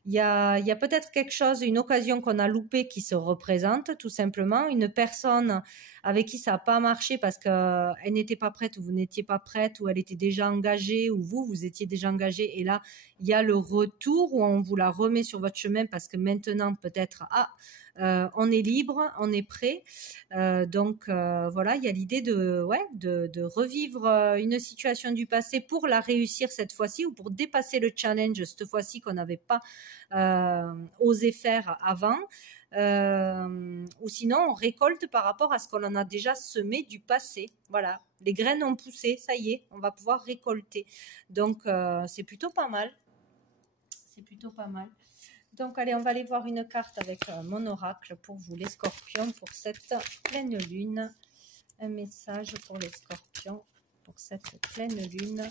Il y a peut-être quelque chose, une occasion qu'on a loupée qui se représente, tout simplement. Une personne avec qui ça n'a pas marché parce qu'elle n'était pas prête, ou vous n'étiez pas prête, ou elle était déjà engagée, ou vous étiez déjà engagé. Et là, il y a le retour où on vous la remet sur votre chemin parce que maintenant, peut-être, on est libre, on est prêt. Donc voilà, il y a l'idée de revivre une situation du passé pour la réussir cette fois-ci, ou pour dépasser le challenge cette fois-ci qu'on n'avait pas osé faire avant. Ou sinon on récolte par rapport à ce qu'on en a déjà semé du passé. Voilà, les graines ont poussé, ça y est, on va pouvoir récolter. Donc c'est plutôt pas mal. C'est plutôt pas mal. Donc allez, on va aller voir une carte avec mon oracle pour vous les scorpions, pour cette pleine lune. Un message pour les scorpions pour cette pleine lune.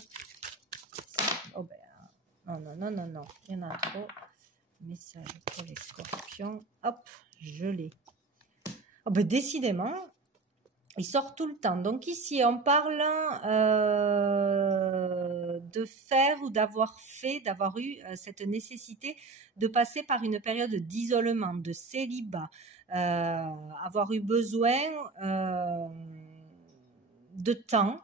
Oh ben, non, il y en a trop. Message pour les scorpions. Hop, je l'ai. Oh ben, décidément, il sort tout le temps. Donc ici, on parle de faire ou d'avoir eu cette nécessité de passer par une période d'isolement, de célibat, avoir eu besoin de temps,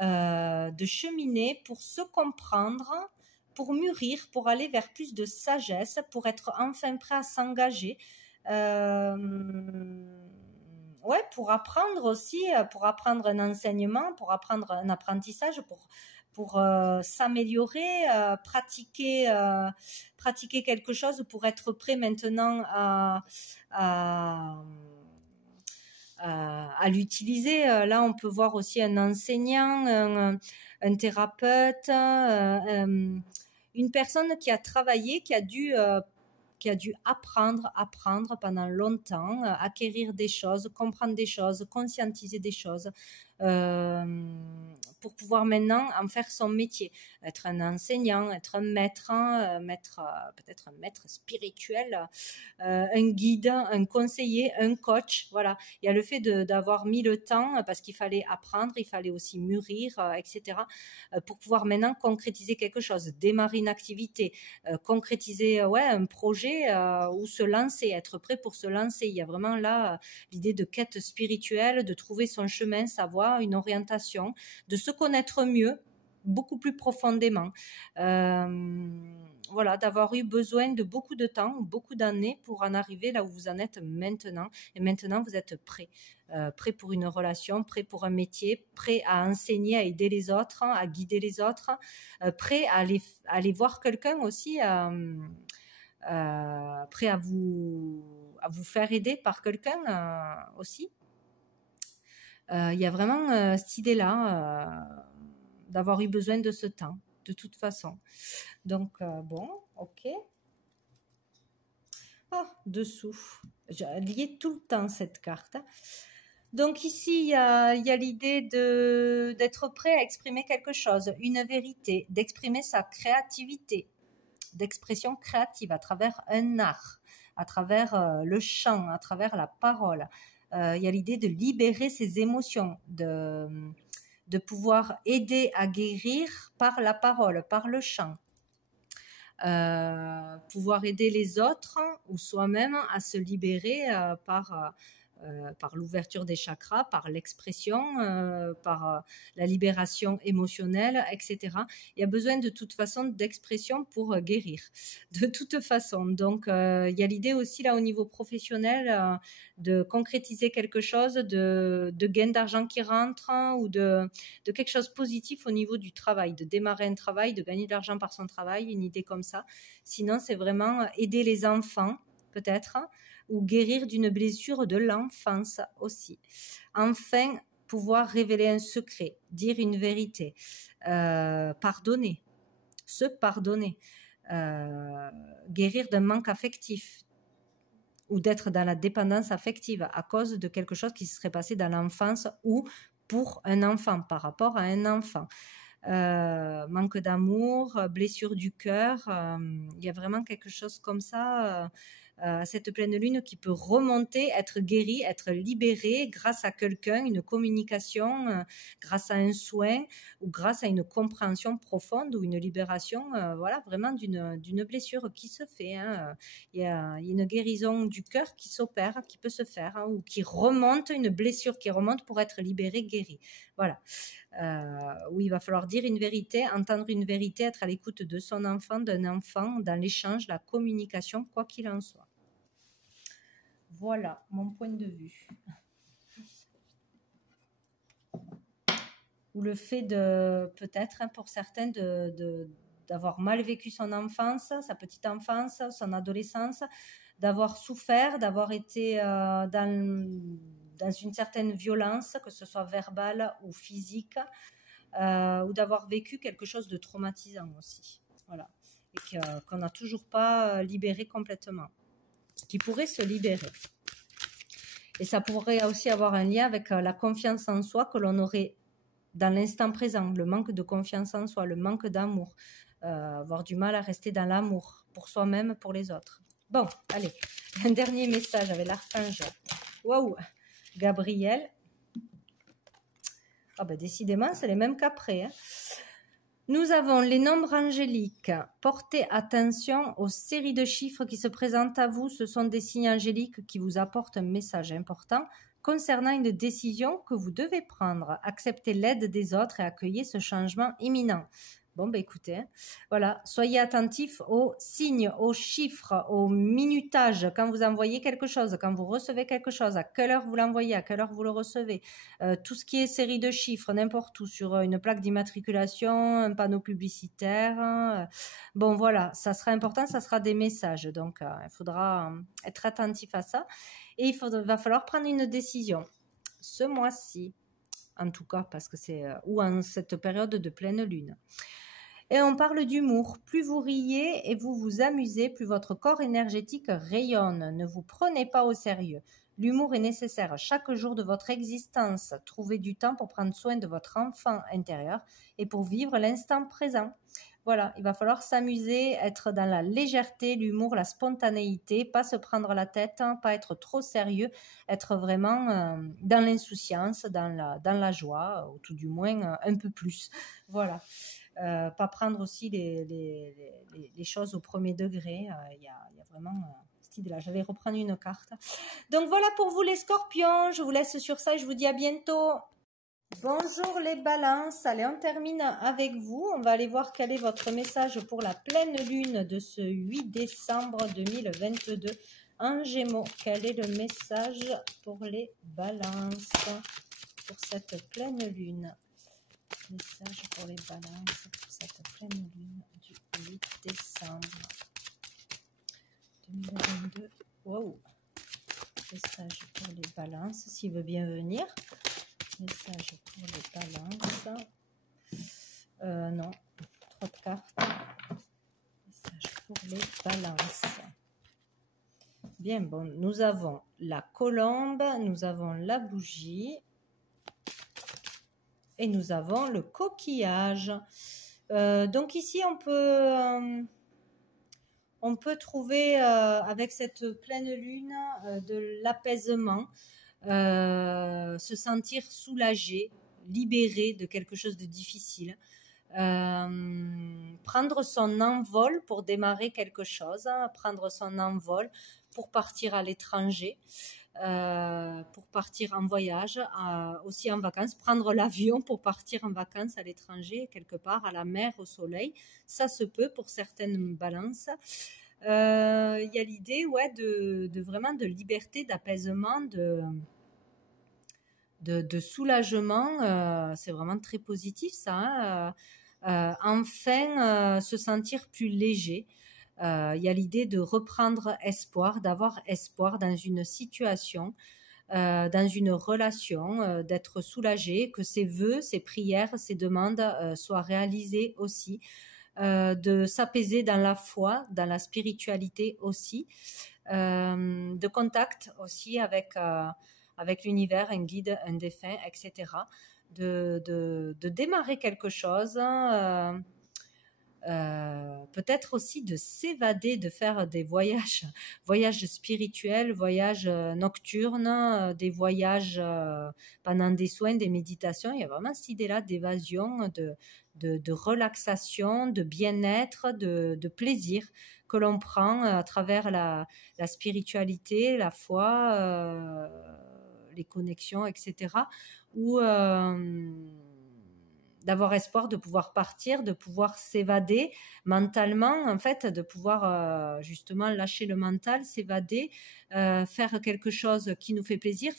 de cheminer pour se comprendre, pour mûrir, pour aller vers plus de sagesse, pour être enfin prêt à s'engager. Ouais, pour apprendre aussi, pour apprendre un enseignement, pour apprendre un apprentissage, pour s'améliorer, pratiquer quelque chose pour être prêt maintenant à l'utiliser. Là, on peut voir aussi un enseignant, un thérapeute, une personne qui a travaillé, qui a dû apprendre pendant longtemps, acquérir des choses, comprendre des choses, conscientiser des choses, pour pouvoir maintenant en faire son métier, être un enseignant, être un maître, peut-être un maître spirituel, un guide, un conseiller, un coach. Voilà, il y a le fait d'avoir mis le temps parce qu'il fallait apprendre, il fallait aussi mûrir, etc., pour pouvoir maintenant concrétiser quelque chose, démarrer une activité, concrétiser un projet, ou se lancer, être prêt pour se lancer. Il y a vraiment là l'idée de quête spirituelle, de trouver son chemin, sa voie, une orientation, de se connaître mieux, beaucoup plus profondément. Voilà, d'avoir eu besoin de beaucoup de temps, beaucoup d'années pour en arriver là où vous en êtes maintenant. Et maintenant, vous êtes prêt. Prêt pour une relation, prêt pour un métier, prêt à enseigner, à aider les autres, à guider les autres, prêt à aller voir quelqu'un aussi, prêt à vous faire aider par quelqu'un aussi. Il y a vraiment cette idée-là d'avoir eu besoin de ce temps, de toute façon. Donc, bon, ok. Oh, dessous. J'ai lié tout le temps cette carte. Donc ici, il y a l'idée d'être prêt à exprimer quelque chose, une vérité, d'exprimer sa créativité, d'expression créative à travers un art, à travers le chant, à travers la parole. Il y a l'idée de libérer ses émotions, de pouvoir aider à guérir par la parole, par le chant. Pouvoir aider les autres ou soi-même à se libérer par l'ouverture des chakras, par l'expression, par la libération émotionnelle, etc. Il y a besoin de toute façon d'expression pour guérir, de toute façon. Donc, il y a l'idée aussi là au niveau professionnel de concrétiser quelque chose, de gain d'argent qui rentre, ou de quelque chose de positif au niveau du travail, de démarrer un travail, de gagner de l'argent par son travail, une idée comme ça. Sinon, c'est vraiment aider les enfants, peut-être, ou guérir d'une blessure de l'enfance aussi. Enfin, pouvoir révéler un secret, dire une vérité, pardonner, se pardonner, guérir d'un manque affectif ou d'être dans la dépendance affective à cause de quelque chose qui se serait passé dans l'enfance ou pour un enfant, par rapport à un enfant. Manque d'amour, blessure du cœur, il y a vraiment quelque chose comme ça, cette pleine lune qui peut remonter, être guérie, être libérée grâce à quelqu'un, une communication, grâce à un soin ou grâce à une compréhension profonde ou une libération, voilà, vraiment d'une blessure qui se fait. Il y a une guérison du cœur qui s'opère, qui peut se faire, ou qui remonte, une blessure qui remonte pour être libérée, guérie. Voilà. Où il va falloir dire une vérité, entendre une vérité, être à l'écoute de son enfant, d'un enfant, dans l'échange, la communication, quoi qu'il en soit. Voilà mon point de vue. Ou le fait de, peut-être pour certains, d'avoir mal vécu son enfance, sa petite enfance, son adolescence, d'avoir souffert, d'avoir été dans une certaine violence, que ce soit verbale ou physique, ou d'avoir vécu quelque chose de traumatisant aussi. Voilà. Et qu'on n'a toujours pas libéré complètement. Qui pourrait se libérer. Et ça pourrait aussi avoir un lien avec la confiance en soi que l'on aurait dans l'instant présent, le manque de confiance en soi, le manque d'amour, avoir du mal à rester dans l'amour pour soi-même, pour les autres. Bon, allez, un dernier message avec l'archange. Waouh, Gabriel. Ah ben décidément, c'est les mêmes qu'après. Nous avons les nombres angéliques. Portez attention aux séries de chiffres qui se présentent à vous. Ce sont des signes angéliques qui vous apportent un message important concernant une décision que vous devez prendre. Acceptez l'aide des autres et accueillez ce changement imminent. Bon, ben écoutez, voilà, soyez attentifs aux signes, aux chiffres, au minutage, quand vous envoyez quelque chose, quand vous recevez quelque chose, à quelle heure vous l'envoyez, à quelle heure vous le recevez, tout ce qui est série de chiffres, n'importe où, sur une plaque d'immatriculation, un panneau publicitaire. Bon, voilà, ça sera important, ça sera des messages, donc il faudra être attentif à ça. Et va falloir prendre une décision ce mois-ci, en tout cas, parce que c'est ou en cette période de pleine lune. Et on parle d'humour. Plus vous riez et vous vous amusez, plus votre corps énergétique rayonne. Ne vous prenez pas au sérieux. L'humour est nécessaire chaque jour de votre existence. Trouvez du temps pour prendre soin de votre enfant intérieur et pour vivre l'instant présent. Voilà, il va falloir s'amuser, être dans la légèreté, l'humour, la spontanéité, pas se prendre la tête, pas être trop sérieux, être vraiment dans l'insouciance, dans la joie, ou tout du moins un peu plus. Voilà. Pas prendre aussi les choses au premier degré. Il y a vraiment cette idée-là. Je vais reprendre une carte. Donc voilà pour vous les scorpions. Je vous laisse sur ça et je vous dis à bientôt. Bonjour les balances. Allez, on termine avec vous. On va aller voir quel est votre message pour la pleine lune de ce 8 décembre 2022 en Gémeaux. Quel est le message pour les balances pour cette pleine lune? Message pour les balances pour cette pleine lune du 8 décembre 2022. Wow. Message pour les balances, s'il veut bien venir. Message pour les balances. Non, trop de cartes. Message pour les balances. Bien, bon, nous avons la colombe, nous avons la bougie. Et nous avons le coquillage. Donc ici, on peut trouver avec cette pleine lune de l'apaisement, se sentir soulagé, libéré de quelque chose de difficile, prendre son envol pour démarrer quelque chose, prendre son envol pour partir à l'étranger. Pour partir en voyage, aussi en vacances, prendre l'avion pour partir en vacances à l'étranger, quelque part, à la mer, au soleil. Ça se peut pour certaines balances. Il y a l'idée de vraiment de liberté, d'apaisement, de soulagement. C'est vraiment très positif ça. Enfin, se sentir plus léger. Il y a l'idée de reprendre espoir, d'avoir espoir dans une situation, dans une relation, d'être soulagé, que ses vœux, ses prières, ses demandes soient réalisées aussi, de s'apaiser dans la foi, dans la spiritualité aussi, de contact aussi avec l'univers, un guide, un défunt, etc. De démarrer quelque chose. Peut-être aussi de s'évader, de faire des voyages spirituels, voyages nocturnes, des voyages pendant des soins, des méditations. Il y a vraiment cette idée-là d'évasion, de relaxation, de bien-être, de plaisir que l'on prend à travers la spiritualité, la foi, les connexions, etc. Ou d'avoir espoir de pouvoir partir, de pouvoir s'évader mentalement, en fait, de pouvoir justement lâcher le mental, s'évader, faire quelque chose qui nous fait plaisir,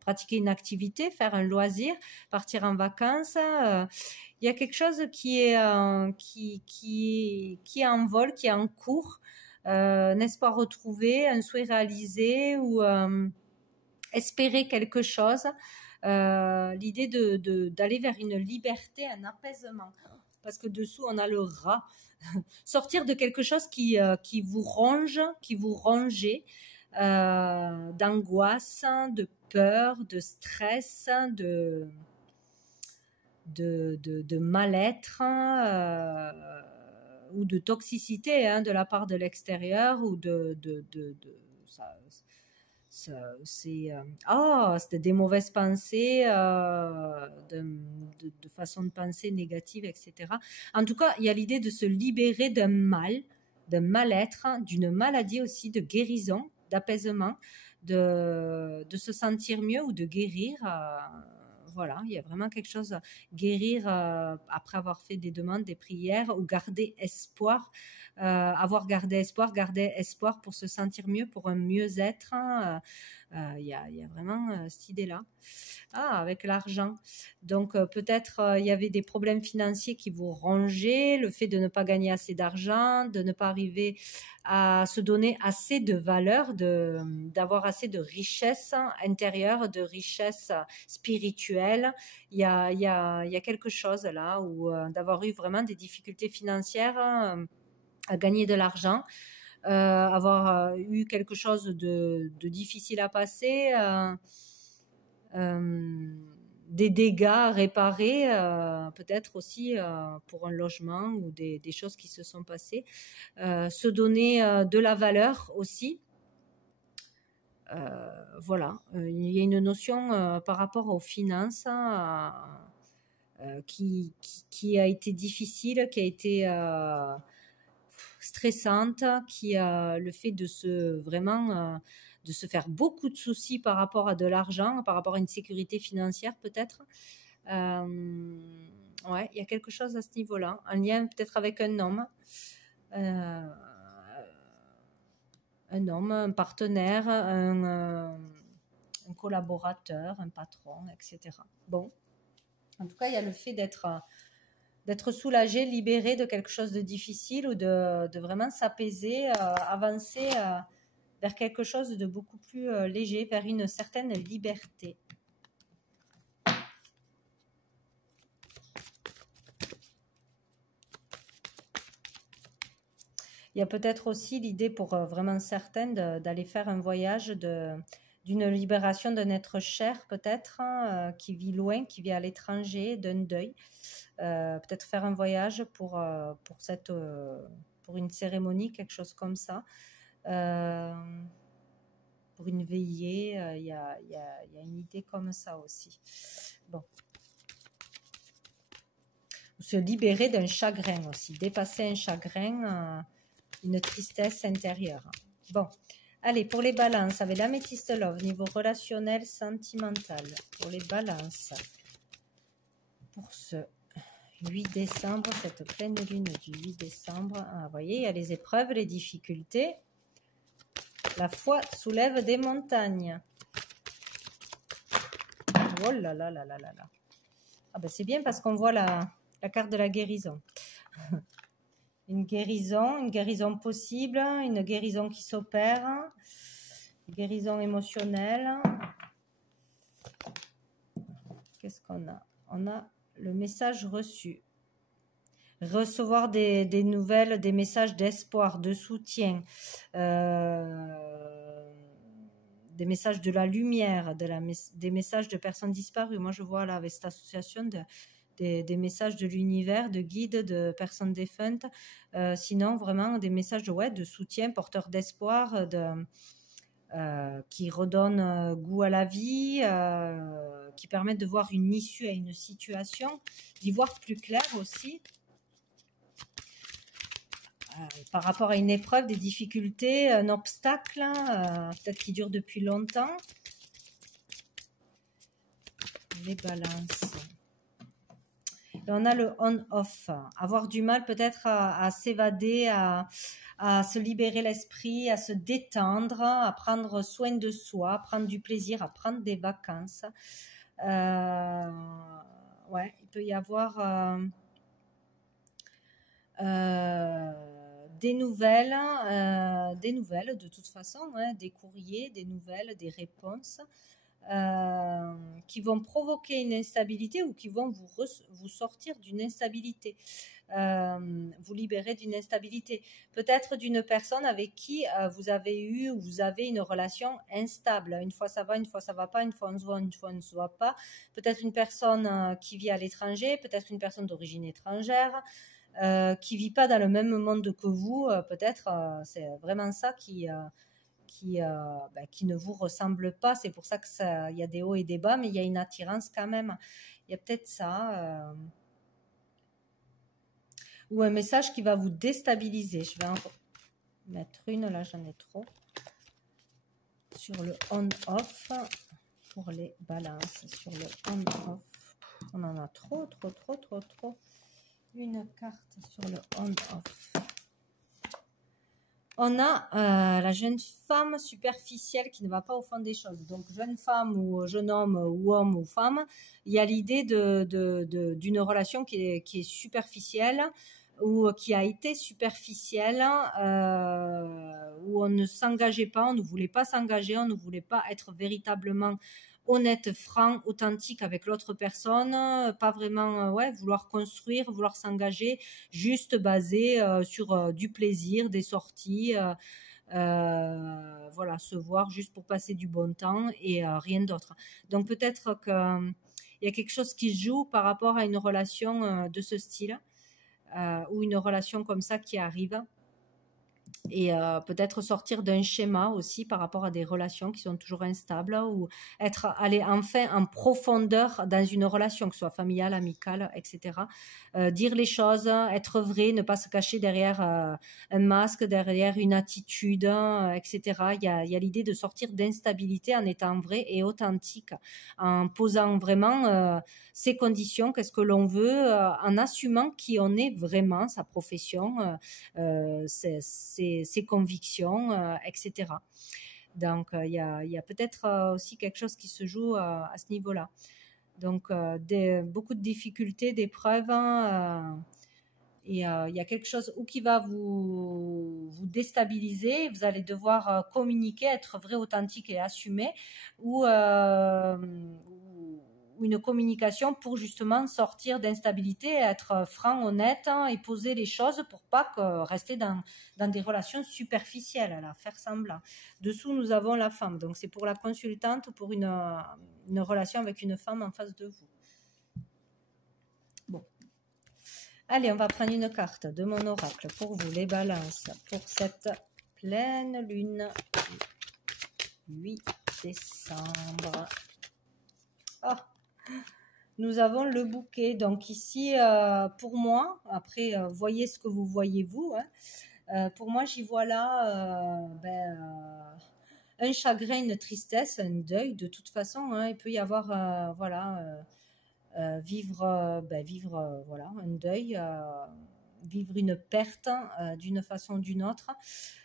pratiquer une activité, faire un loisir, partir en vacances. Il y a quelque chose qui est en vol, qui est en cours, un espoir retrouvé, un souhait réalisé ou espérer quelque chose. L'idée d'aller vers une liberté, un apaisement, parce que dessous on a le rat. Sortir de quelque chose qui vous ronge, qui vous rongeait, d'angoisse, de peur, de stress, de mal-être, ou de toxicité, de la part de l'extérieur, ou ça, c'était des mauvaises pensées, de façon de penser négative, etc. En tout cas, il y a l'idée de se libérer d'un mal-être, d'une maladie aussi, de guérison, d'apaisement, de se sentir mieux ou de guérir. Voilà, il y a vraiment quelque chose, guérir après avoir fait des demandes, des prières ou garder espoir, garder espoir pour se sentir mieux, pour un mieux-être. Il y a vraiment cette idée-là. Ah, avec l'argent. Donc peut-être il y avait des problèmes financiers qui vous rongeaient, le fait de ne pas gagner assez d'argent, de ne pas arriver à se donner assez de valeur, d'avoir assez de richesse intérieure, de richesse spirituelle. Il y a quelque chose là où d'avoir eu vraiment des difficultés financières à gagner de l'argent. Avoir eu quelque chose de difficile à passer, des dégâts à réparer, peut-être aussi pour un logement ou des choses qui se sont passées. Se donner de la valeur aussi. Voilà, il y a une notion par rapport aux finances qui a été difficile, qui a été stressante, qui a le fait de de se faire beaucoup de soucis par rapport à de l'argent, par rapport à une sécurité financière peut-être. Ouais, il y a quelque chose à ce niveau-là, un lien peut-être avec un homme, un partenaire, un collaborateur, un patron, etc. Bon, en tout cas, il y a le fait d'être soulagé, libéré de quelque chose de difficile ou de vraiment s'apaiser, avancer vers quelque chose de beaucoup plus léger, vers une certaine liberté. Il y a peut-être aussi l'idée pour vraiment certaines d'aller faire un voyage d'une libération d'un être cher peut-être, qui vit loin, qui vit à l'étranger, d'un deuil. Peut-être faire un voyage pour une cérémonie, quelque chose comme ça. Pour une veillée, il y a une idée comme ça aussi. Bon. Se libérer d'un chagrin aussi, dépasser un chagrin, une tristesse intérieure. Bon, allez, pour les balances, avec l'améthyste love, niveau relationnel, sentimental, pour les balances, pour ce 8 décembre, cette pleine lune du 8 décembre, vous voyez, il y a les épreuves, les difficultés. La foi soulève des montagnes. Oh là là là là là là. Ah ben c'est bien parce qu'on voit la carte de la guérison. Une guérison possible, une guérison qui s'opère, une guérison émotionnelle. Qu'est-ce qu'on a? On a le message reçu. Recevoir des nouvelles, des messages d'espoir, de soutien, des messages de la lumière, des messages de personnes disparues. Moi, je vois là avec cette association des messages de l'univers, de guides, de personnes défuntes. Sinon, vraiment des messages de soutien, porteurs d'espoir, qui redonnent goût à la vie, qui permettent de voir une issue à une situation, d'y voir plus clair aussi. Par rapport à une épreuve, des difficultés, un obstacle, peut-être qui dure depuis longtemps. Les balances. Et on a le on-off, avoir du mal peut-être à s'évader, à se libérer l'esprit, à se détendre, à prendre soin de soi, à prendre du plaisir, à prendre des vacances. Ouais, il peut y avoir des nouvelles de toute façon, hein, des courriers, des nouvelles, des réponses qui vont provoquer une instabilité ou qui vont vous sortir d'une instabilité, vous libérer d'une instabilité, peut-être d'une personne avec qui vous avez eu ou vous avez une relation instable, une fois ça va, une fois ça va pas, une fois on se voit, une fois on ne se voit pas, peut-être une personne qui vit à l'étranger, peut-être une personne d'origine étrangère, qui vit pas dans le même monde que vous, peut-être c'est vraiment ça qui ne vous ressemble pas. C'est pour ça que il y a des hauts et des bas, mais il y a une attirance quand même. Il y a peut-être ça. Ou un message qui va vous déstabiliser. Je vais en mettre une, là j'en ai trop. sur le on-off pour les balances. Sur le on-off, on en a trop. Une carte sur le on-off. On a la jeune femme superficielle qui ne va pas au fond des choses. Donc, jeune femme ou jeune homme ou homme ou femme, il y a l'idée d'une relation qui est superficielle ou qui a été superficielle, où on ne s'engageait pas, on ne voulait pas s'engager, on ne voulait pas être véritablement honnête, franc, authentique avec l'autre personne, pas vraiment vouloir construire, vouloir s'engager, juste basé sur du plaisir, des sorties, voilà, se voir juste pour passer du bon temps et rien d'autre. Donc peut-être qu'il y a quelque chose qui se joue par rapport à une relation de ce style, ou une relation comme ça qui arrive. Et peut-être sortir d'un schéma aussi par rapport à des relations qui sont toujours instables, ou aller enfin en profondeur dans une relation, que ce soit familiale, amicale, etc. Dire les choses, être vrai, ne pas se cacher derrière un masque, derrière une attitude, etc. Il y a l'idée de sortir d'instabilité en étant vrai et authentique, en posant vraiment ses conditions, qu'est-ce que l'on veut, en assumant qui on est vraiment, sa profession, ses convictions, etc. Donc, il y a peut-être aussi quelque chose qui se joue à ce niveau-là. Donc, beaucoup de difficultés, d'épreuves, et il y a quelque chose qui va vous déstabiliser. Vous allez devoir communiquer, être vrai, authentique et assumer, ou une communication pour justement sortir d'instabilité, être franc, honnête, et poser les choses pour pas rester dans des relations superficielles, là, faire semblant. Dessous, nous avons la femme. Donc, c'est pour la consultante, pour une relation avec une femme en face de vous. Bon. Allez, on va prendre une carte de mon oracle pour vous, les balances, pour cette pleine lune 8 décembre. Oh, nous avons le bouquet. Donc ici, pour moi, après, voyez ce que vous voyez vous. Pour moi, j'y vois là un chagrin, une tristesse, un deuil. De toute façon, il peut y avoir, vivre voilà, un deuil, vivre une perte d'une façon ou d'une autre,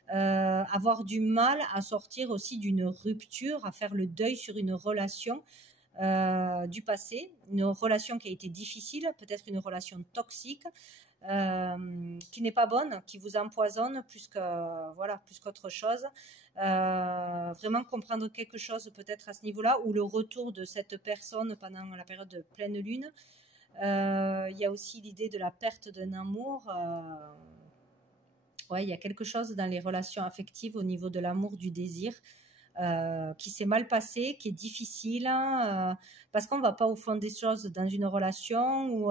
avoir du mal à sortir aussi d'une rupture, à faire le deuil sur une relation du passé, une relation qui a été difficile, peut-être une relation toxique, qui n'est pas bonne, qui vous empoisonne plus qu'autre chose. Vraiment comprendre quelque chose peut-être à ce niveau-là, ou le retour de cette personne pendant la période de pleine lune. Il y a aussi l'idée de la perte d'un amour. Il y a quelque chose dans les relations affectives au niveau de l'amour, du désir, qui s'est mal passé, qui est difficile, parce qu'on ne va pas au fond des choses dans une relation où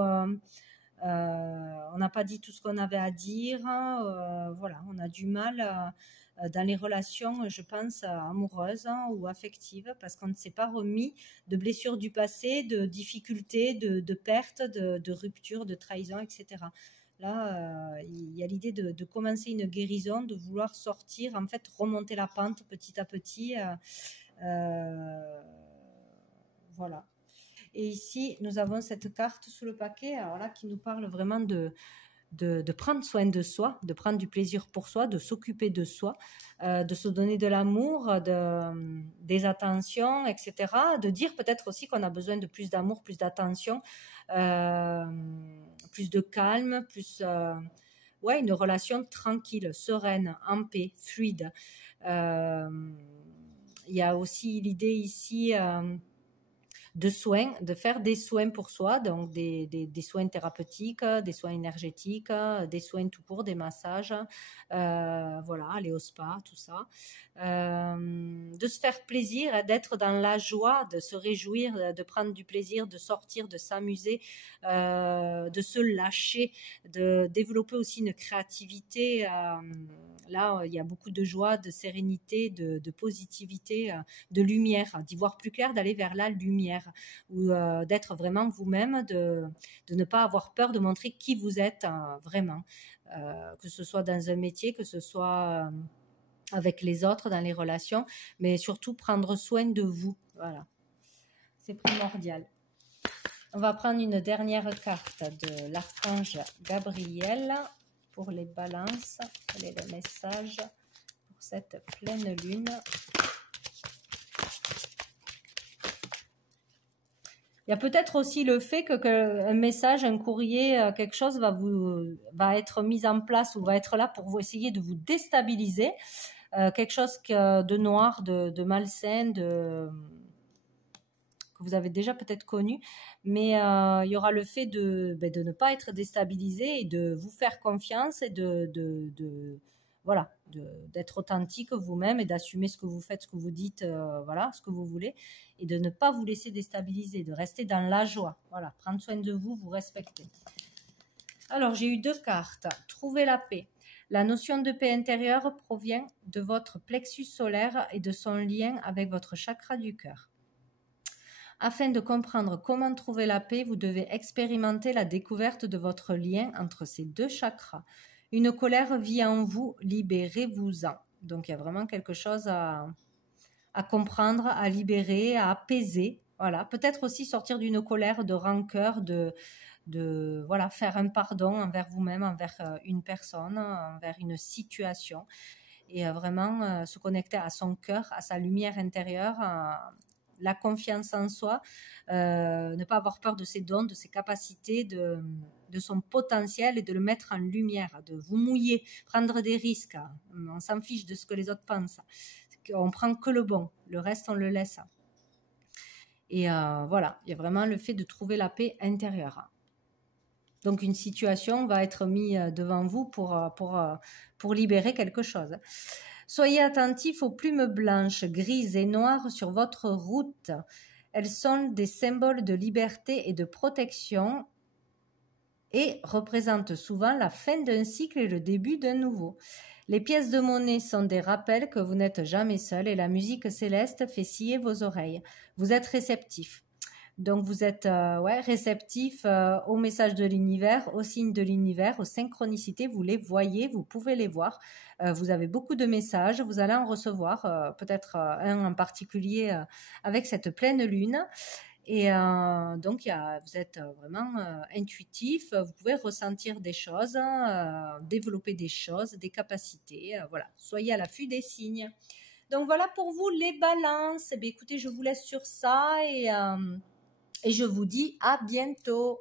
on n'a pas dit tout ce qu'on avait à dire. Voilà, on a du mal dans les relations, je pense, amoureuses ou affectives, parce qu'on ne s'est pas remis de blessures du passé, de difficultés, de pertes, de ruptures, de trahisons, etc. Là, il y a l'idée de commencer une guérison, de vouloir sortir, en fait, remonter la pente petit à petit. Voilà. Et ici, nous avons cette carte sous le paquet, alors là, qui nous parle vraiment de prendre soin de soi, de prendre du plaisir pour soi, de s'occuper de soi, de se donner de l'amour, des attentions, etc. De dire peut-être aussi qu'on a besoin de plus d'amour, plus d'attention, plus de calme, plus une relation tranquille, sereine, en paix, fluide. Il y a aussi l'idée ici de soins, de faire des soins pour soi, donc des soins thérapeutiques, des soins énergétiques, des soins tout court, des massages, aller au spa, tout ça. De se faire plaisir, d'être dans la joie, de se réjouir, de prendre du plaisir, de sortir, de s'amuser, de se lâcher, de développer aussi une créativité. Là, il y a beaucoup de joie, de sérénité, de positivité, de lumière, d'y voir plus clair, d'aller vers la lumière, ou d'être vraiment vous-même, de ne pas avoir peur de montrer qui vous êtes vraiment, que ce soit dans un métier, que ce soit avec les autres dans les relations, mais surtout prendre soin de vous. Voilà, c'est primordial. On va prendre une dernière carte de l'archange Gabriel pour les balances. Quel est le message pour cette pleine lune? Il y a peut-être aussi le fait qu'un message, un courrier, quelque chose va être mis en place ou va être là pour vous essayer de vous déstabiliser. Quelque chose de noir, de malsain, que vous avez déjà peut-être connu, mais il y aura le fait de ne pas être déstabilisé et de vous faire confiance et voilà, d'être authentique vous-même et d'assumer ce que vous faites, ce que vous dites, voilà, ce que vous voulez, et de ne pas vous laisser déstabiliser, de rester dans la joie. Voilà, prendre soin de vous, vous respecter. Alors, j'ai eu 2 cartes. Trouver la paix. La notion de paix intérieure provient de votre plexus solaire et de son lien avec votre chakra du cœur. Afin de comprendre comment trouver la paix, vous devez expérimenter la découverte de votre lien entre ces 2 chakras. Une colère vit en vous, libérez-vous-en. Donc il y a vraiment quelque chose à comprendre, à libérer, à apaiser. Voilà, peut-être aussi sortir d'une colère, de rancœur, voilà, faire un pardon envers vous-même, envers une personne, envers une situation, et vraiment se connecter à son cœur, à sa lumière intérieure, la confiance en soi, ne pas avoir peur de ses dons, de ses capacités, de son potentiel, et de le mettre en lumière, de vous mouiller, prendre des risques. On s'en fiche de ce que les autres pensent. On prend que le bon, le reste on le laisse. Et voilà, il y a vraiment le fait de trouver la paix intérieure. Donc une situation va être mise devant vous pour libérer quelque chose. Soyez attentifs aux plumes blanches, grises et noires sur votre route. Elles sont des symboles de liberté et de protection et représentent souvent la fin d'un cycle et le début d'un nouveau. Les pièces de monnaie sont des rappels que vous n'êtes jamais seul et la musique céleste fait scier vos oreilles. Vous êtes réceptif. Donc vous êtes réceptif aux messages de l'univers, aux signes de l'univers, aux synchronicités, vous les voyez, vous pouvez les voir. Vous avez beaucoup de messages, vous allez en recevoir, peut-être un en particulier avec cette pleine lune. Et donc vous êtes vraiment intuitif, vous pouvez ressentir des choses, développer des choses, des capacités. Voilà, soyez à l'affût des signes. Donc voilà pour vous les balances. Eh bien, écoutez, je vous laisse sur ça et je vous dis à bientôt.